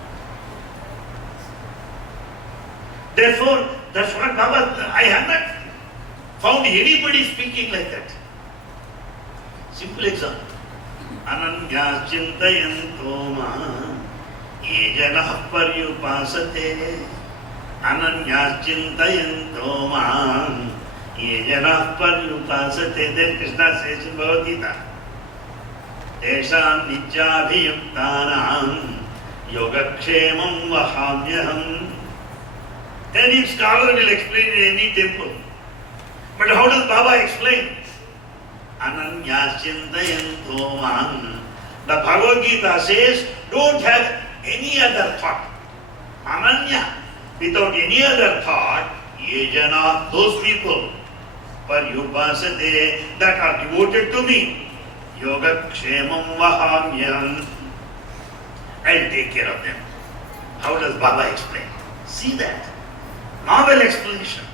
Therefore, that's what Baba, I have not found anybody speaking like that. Simple example. Ananya chintayanto ma ye janah paryupasate. Ananya chintayanto ma ye janah paryupasate. Then Krishna says in Bhagavad Gita, Tesham nityabhiyuktanam yogakshemam vahamyaham. Any scholar will explain in any temple. But how does Baba explain? Ananya chintayanto mam. The Bhagavad Gita says, don't have any other thought. Ananya, without any other thought, ye jana, those people, paryupasate, that are devoted to me, yogakshemam vahamyam, I'll take care of them. How does Baba explain? See that. Novel explanation.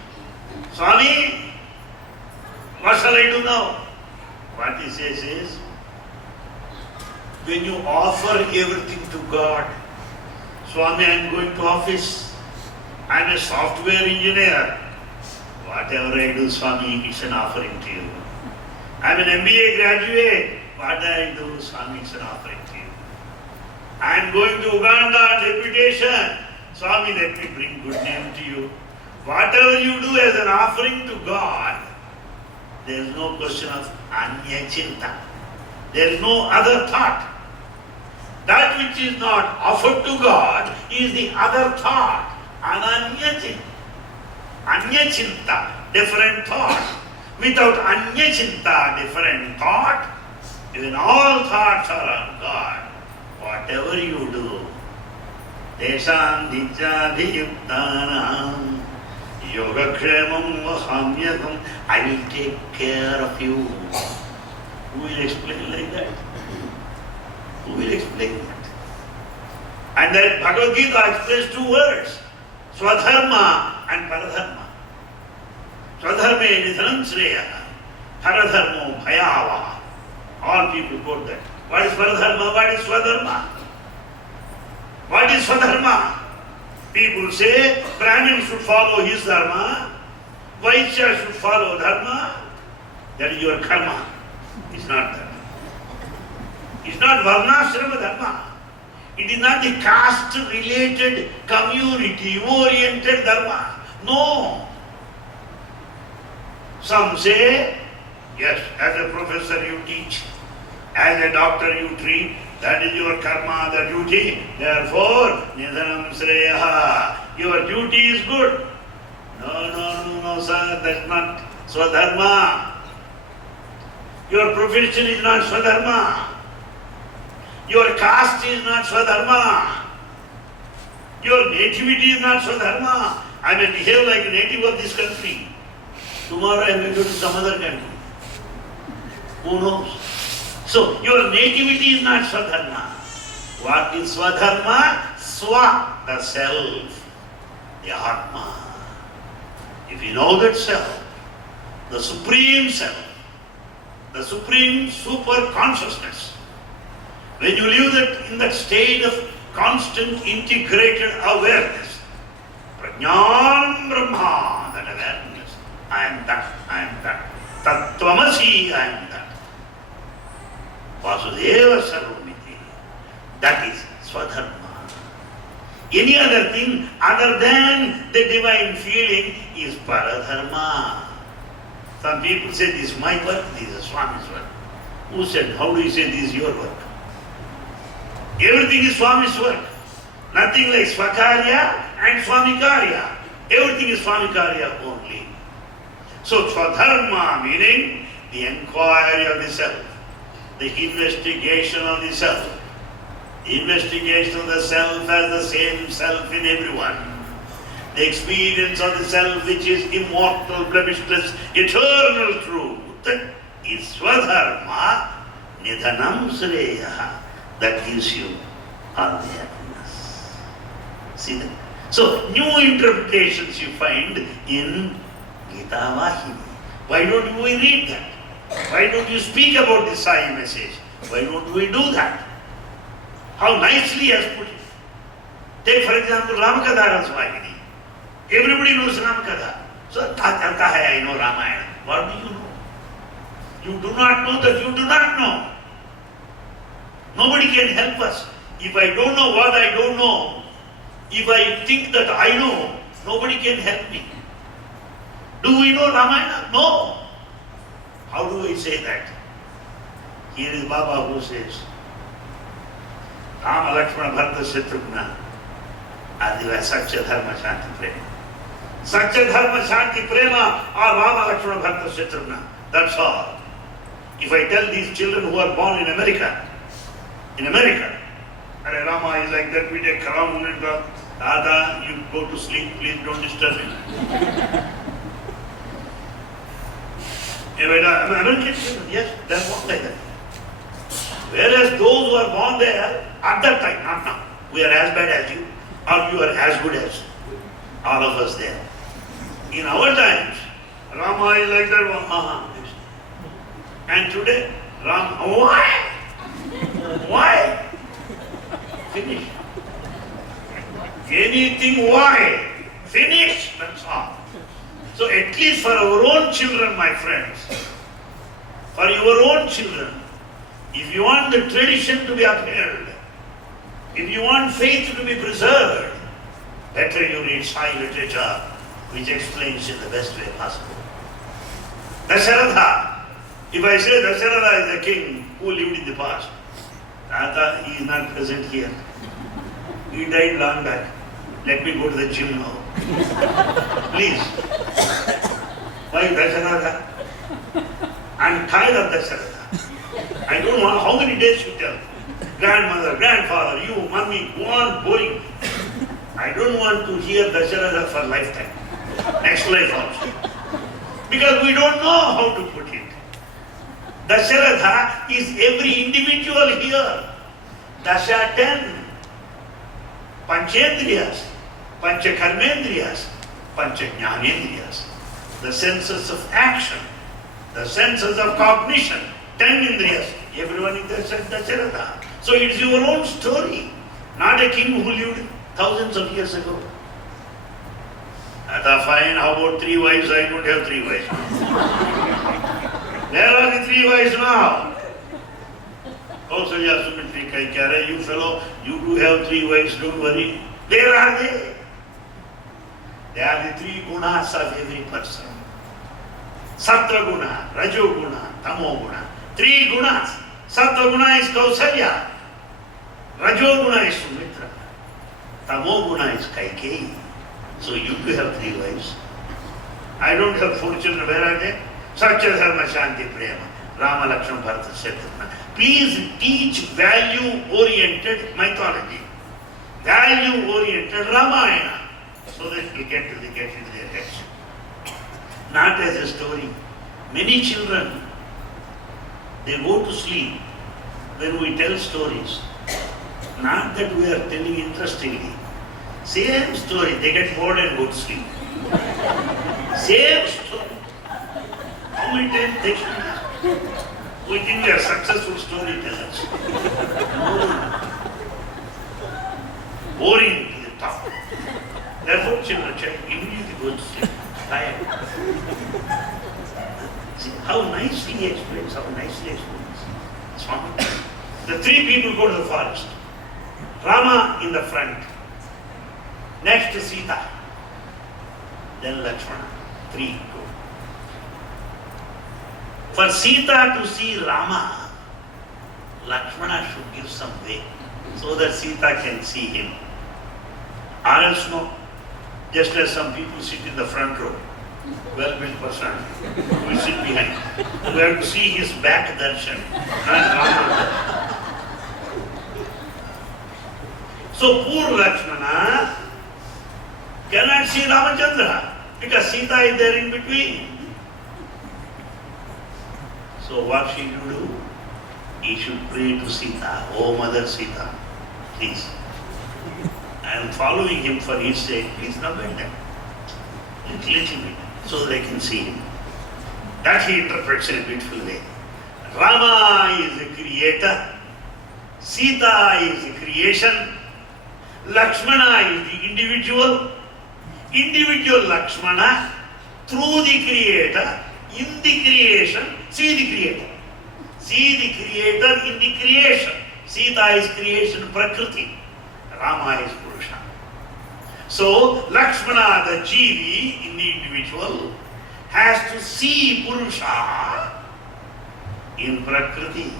Swami, what shall I do now? What he says is, when you offer everything to God, Swami, I am going to office, I am a software engineer. Whatever I do, Swami, it's an offering to you. I am an MBA graduate. What I do, Swami, it's an offering to you. I am going to Uganda on deputation. Swami, let me bring good name to you. Whatever you do as an offering to God, there is no question of anya chinta. There is no other thought. That which is not offered to God is the other thought. Ananya chinta. Anya chinta, different thought. Without anya chinta, different thought, when all thoughts are on God, whatever you do, Tesham nityabhiyuktanam yogakshemam vahamyakam, I will take care of you. Who will explain like that? Who will explain that? And then Bhagavad Gita explains two words, Swadharma and Paradharma. Swadharme nidhanam sreya, Paradharmo bhayava. All people quote that. What is Paradharma? What is Swadharma? What is Swadharma? People say Brahmin should follow his dharma, Vaishya should follow dharma. That is your karma. It's not dharma. It's not varnashrama dharma. It is not the caste-related, community-oriented dharma. No. Some say, yes, as a professor you teach, as a doctor you treat, that is your karma, the duty. Therefore, nidhanam sreyaha, your duty is good. No, sir, that's not swadharma. Your profession is not swadharma. Your caste is not swadharma. Your nativity is not swadharma. I may behave like a native of this country. Tomorrow I may go to some other country. Who knows? So your nativity is not Swadharma. What is Swadharma? Swa, the self, the Atma. If you know that self, the supreme self, the supreme super consciousness, when you live in that state of constant integrated awareness, Prajnana Brahma, that awareness, I am that, I am that. Tattvamasi, I am that. Vasudeva Sarvamiti. That is Swadharma. Any other thing other than the divine feeling is Paradharma. Some people say this is my work, this is Swami's work. Who said, how do you say this is your work? Everything is Swami's work. Nothing like Swakarya and Swamikarya. Everything is Swamikarya only. So Swadharma meaning the inquiry of the self, the investigation of the self. The investigation of the self as the same self in everyone. The experience of the self which is immortal, blemishless, eternal truth is Swadharma Nidhanam Sreya. That gives you all the happiness. See that? So, new interpretations you find in Gita Vahini. Why don't we read that? Why don't you speak about the Sai message? Why don't we do that? How nicely he has put it. Take for example Ramakadha's Vahini. Everybody knows Ramakadha. So, I know Ramayana. What do you know? You do not know that you do not know. Nobody can help us. If I don't know what I don't know, if I think that I know, nobody can help me. Do we know Ramayana? No. How do I say that? Here is Baba who says, Rama Lakshmana Bharata Shatrugna Adiva Satya Dharma Shanti Prema. Satya Dharma Shanti Prema or Rama Lakshmana Bharata Shatrugna. That's all. If I tell these children who are born in America, and Rama is like that, we take crown and go, Dada, you go to sleep, please don't disturb him. American children, yes, they're born like that. Whereas those who are born there, at that time, not now, we are as bad as you, or you are as good as all of us there. In our times, Rama is like that, and today, Rama, why? Why? Finish. Anything why? Finish. That's all. So at least for our own children, my friends, for your own children, if you want the tradition to be upheld, if you want faith to be preserved, better you read Sai literature, which explains in the best way possible. Dasharatha. If I say Dasharatha is a king who lived in the past, Tata, he is not present here. He died long back. Let me go to the gym now. Please. Why Dasharatha? I'm tired of Dasharatha. I don't want, how many days you tell? Grandmother, grandfather, you, mummy, go on boring. I don't want to hear Dasharatha for lifetime. Next life also. Because we don't know how to put it. Dasharatha is every individual here. Dasha 10. Panchendriyas, Panchakarmendriyas, Panchajnanendriyas. The senses of action, the senses of cognition, 10 indriyas. Everyone is Dasharatha. So it's your own story, not a king who lived thousands of years ago. Ata fine, how about 3 wives? I don't have 3 wives. Where are the 3 wives now? Oh, Sajya Sumitri Kaikyara, you fellow, you do have 3 wives, don't worry. Where are they? They are the 3 gunas of every person. Sattva guna, Rajo guna, Tamo guna. 3 gunas. Sattva guna is Kausalya. Rajo guna is Sumitra. Tamo guna is Kaikeyi. So you do have 3 wives. I don't have 4 children. Where are they? Satya Dharma Shanti Prema. Rama Lakshmana Bharata Shatrugna. Please teach value-oriented mythology. Value-oriented Ramayana. So that we get into their heads. not as a story. Many children, they go to sleep when we tell stories. Not that we are telling interestingly. Same story, they get bored and go to sleep. Same story. How many times they should ask? We think we are successful storytellers. No. Boring to the top. Therefore, children immediately go to sleep. Tired. See how nicely he explains, Swami. The three people go to the forest. Rama in the front. Next to Sita. Then Lakshmana. Three go. For Sita to see Rama, Lakshmana should give some way so that Sita can see him. Or else no. Just as some people sit in the front row, well-built person, we sit behind. We have to see his back darshan and Rama. So poor Lakshmana cannot see Ramachandra because Sita is there in between. So what should you do? He should pray to Sita, "Oh Mother Sita, please. I am following him for his sake. Please not bend him. Little bit, so that I can see him." That he interprets in a beautiful way. Rama is the creator, Sita is the creation, Lakshmana is the individual Lakshmana, through the creator, in the creation, see the creator. See the creator in the creation. Sita is creation, Prakriti. Rama is Purusha. So, Lakshmana, the Jivi in the individual, has to see Purusha in Prakriti.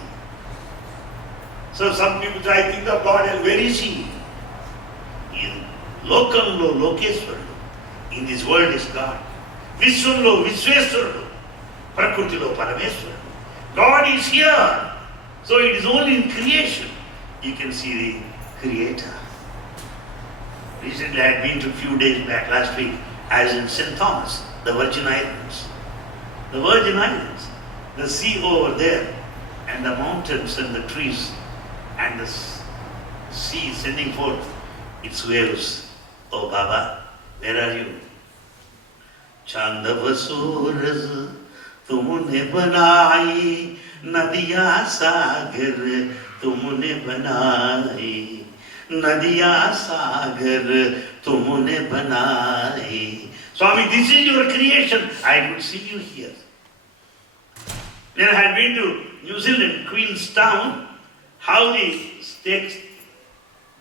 So, some people try to think of God as where is he? In Lokamlo, Lokeswarudu. In this world is God. Vishwamlo, Vishweswarudu. Prakrutilo, Parameswarudu. God is here. So, it is only in creation you can see the Creator. Recently, I had been to a few days back, last week, I was in St. Thomas, the Virgin Islands. The Virgin Islands, the sea over there, and the mountains and the trees, and the sea sending forth its waves. Oh Baba, where are you? Chanda Suraj, tumne banai, nadiya sagar, tumne banai. Nadiya sagar tumne banai. Swami, this is your creation. I could see you here. When I had been to New Zealand, Queenstown, how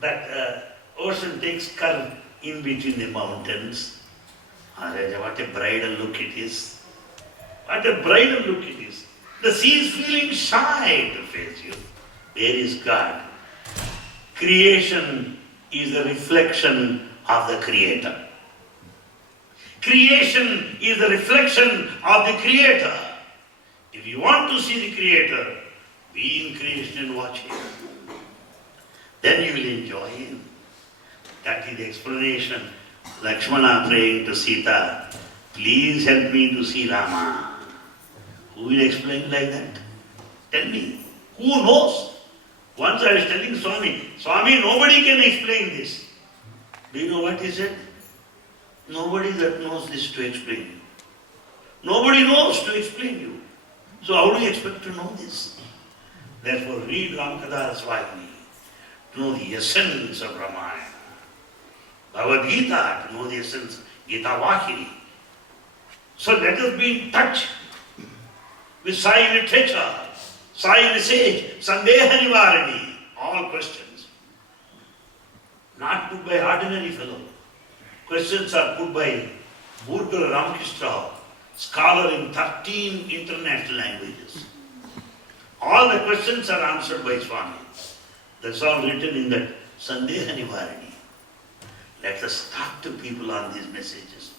that ocean takes curve in between the mountains. What a bridal look it is. What a bridal look it is. The sea is feeling shy to face you. Where is God? Creation is a reflection of the Creator. Creation is a reflection of the Creator. If you want to see the Creator, be in creation and watch Him. Then you will enjoy Him. That is the explanation. Lakshmana praying to Sita, "Please help me to see Rama." Who will explain like that? Tell me. Who knows? Once I was telling Swami, nobody can explain this. Do you know what he said? Nobody that knows this to explain you. Nobody knows to explain you. So how do you expect to know this? Therefore, read Ramkada's Vagni to know the essence of Ramayana. Bhagavad Gita to know the essence, Gita Vahini. So let us be in touch with Sai literature, Sai message, Sandeha Nivarani, all questions. Not put by ordinary fellow. Questions are put by Burgala Ramakrishna, scholar in 13 international languages. All the questions are answered by Swami. That's all written in that Sandeha Nivarani. Let us talk to people on these messages,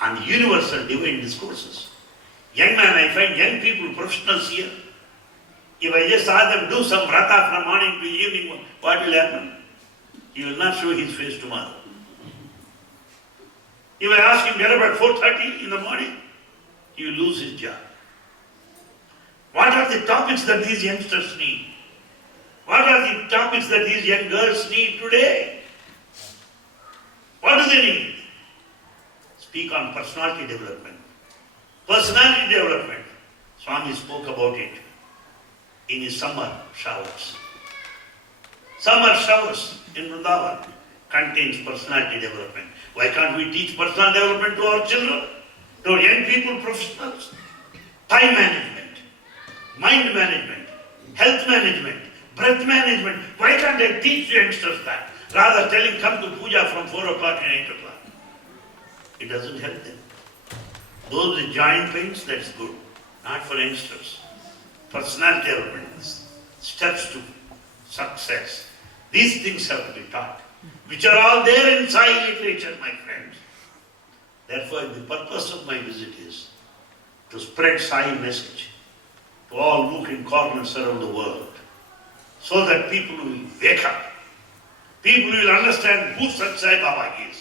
on the universal divine discourses. Young man, I find young people, professionals here. If I just ask them do some vrata from morning to evening, what will happen? He will not show his face tomorrow. If I ask him, get up at 4:30 in the morning, he will lose his job. What are the topics that these youngsters need? What are the topics that these young girls need today? What do they need? Speak on personality development. Personality development. Swami spoke about it in his summer showers. Summer showers in Vrindavan contains personality development. Why can't we teach personal development to our children, to our young people, professionals? Time management, mind management, health management, breath management. Why can't I teach youngsters that? Rather telling come to puja from 4 o'clock and 8 o'clock. It doesn't help them. Those with joint pains, that's good. Not for youngsters. Personality development, steps to success. These things have to be taught, which are all there in Sai literature, my friends. Therefore, the purpose of my visit is to spread Sai message to all nook and corners around the world, so that people will wake up. People will understand who Sat Sai Baba is.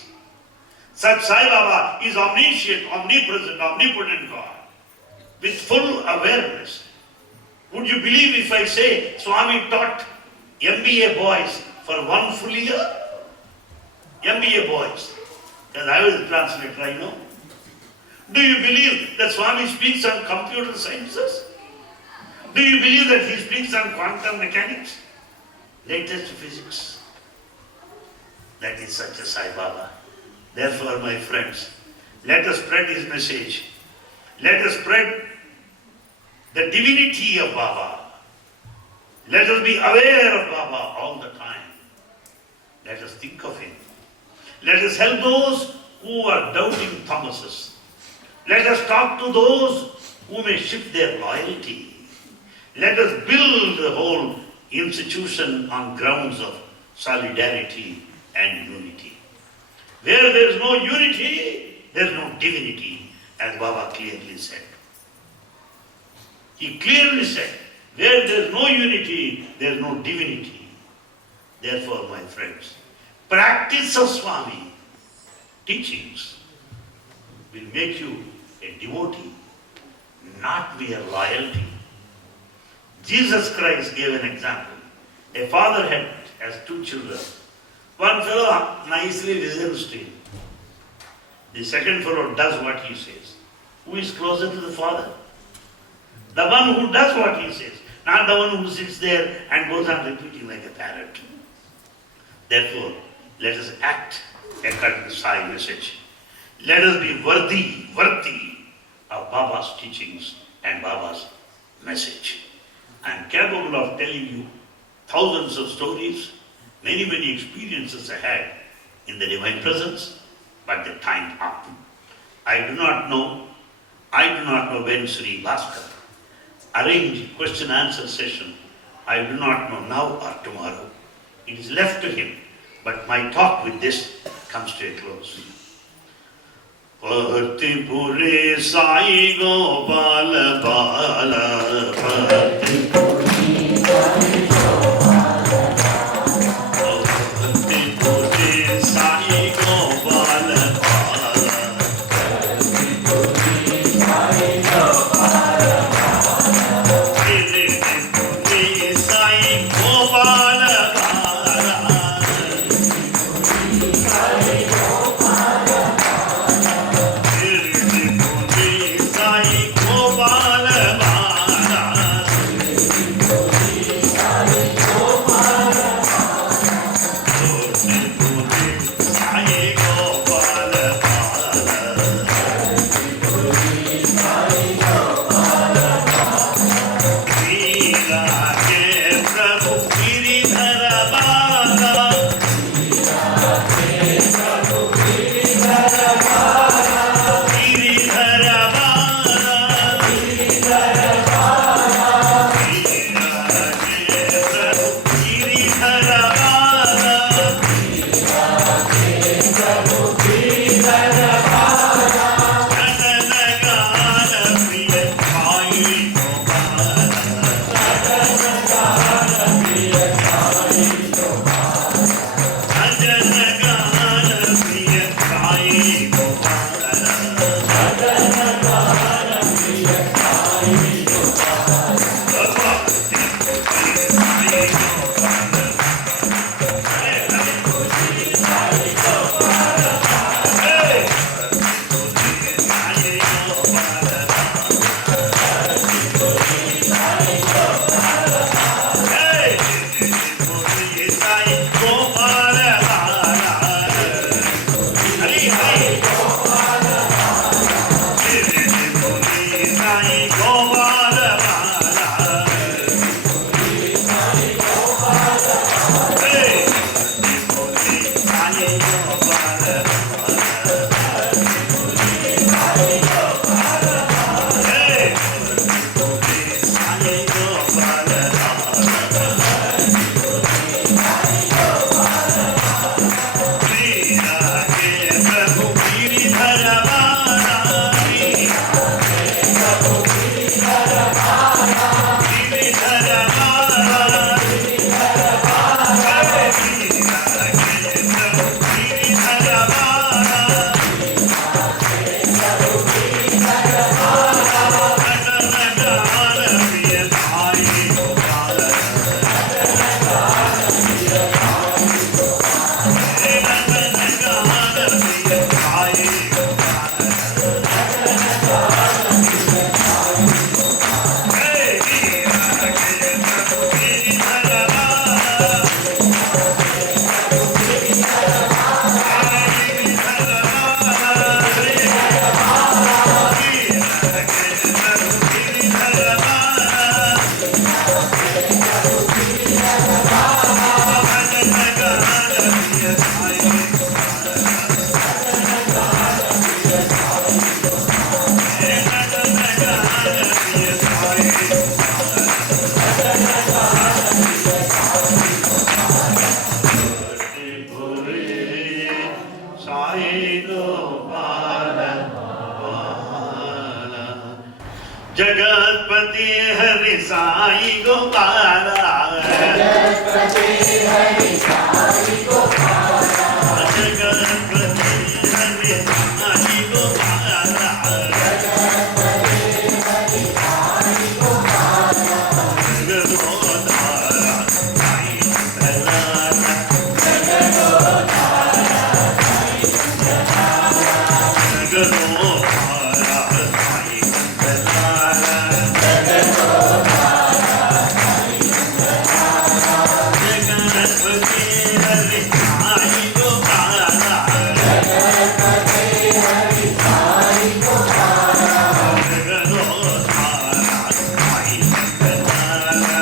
Sat Sai Baba is omniscient, omnipresent, omnipotent God, with full awareness. Would you believe if I say Swami taught MBA boys for 1 full year? MBA boys. Because I was a translator, I know. Do you believe that Swami speaks on computer sciences? Do you believe that he speaks on quantum mechanics? Latest physics. That is such a Sai Baba. Therefore, my friends, let us spread his message. Let us spread the divinity of Baba. Let us be aware of Baba all the time. Let us think of him. Let us help those who are doubting Thomases. Let us talk to those who may shift their loyalty. Let us build the whole institution on grounds of solidarity and unity. Where there is no unity, there is no divinity, as Baba clearly said. He clearly said, where there is no unity, there is no divinity. Therefore, my friends, practice of Swami teachings will make you a devotee, not mere loyalty. Jesus Christ gave an example. A father has 2 children. One fellow nicely listens to him. The second fellow does what he says. Who is closer to the father? The one who does what he says, not the one who sits there and goes on repeating like a parrot. Therefore, let us act according to Sai message. Let us be worthy of Baba's teachings and Baba's message. I am capable of telling you thousands of stories, many experiences I had in the divine presence, but the time up. I do not know when Sri Bhaskar arranged question-answer session. I do not know now or tomorrow. It is left to him. But my talk with this comes to a close. Parti pure Sai Gopala Bala Parti pure Sai Gopala Parti pure Sai Gopala Bala Parti pure Sai Gopala Jagatpati Hari Sai Gopala Jagatpati Hari Sai Gopala Jagatpati Hari Sai Gopala Jagatpati Hari Sai Gopala जगदोधारा Sai दलाला जगदोधारा साई दलाला जगदोधारा साई दलाला जगदोधारा साई दलाला जगतपति हरि साई गोपाला जगतपति हरि साई गोपाला जगदोधारा साई दलाला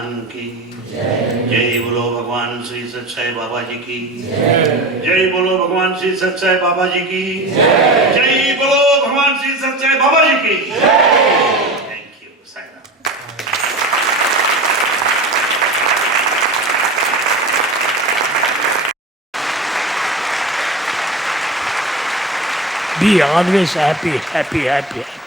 भगवान की जय बोलो भगवान श्री सच्चाई बाबा जी की जय बोलो भगवान श्री सच्चाई बाबा जी की जय बोलो भगवान श्री सच्चाई बाबा जी की thank you Sairam Be always happy, happy, happy.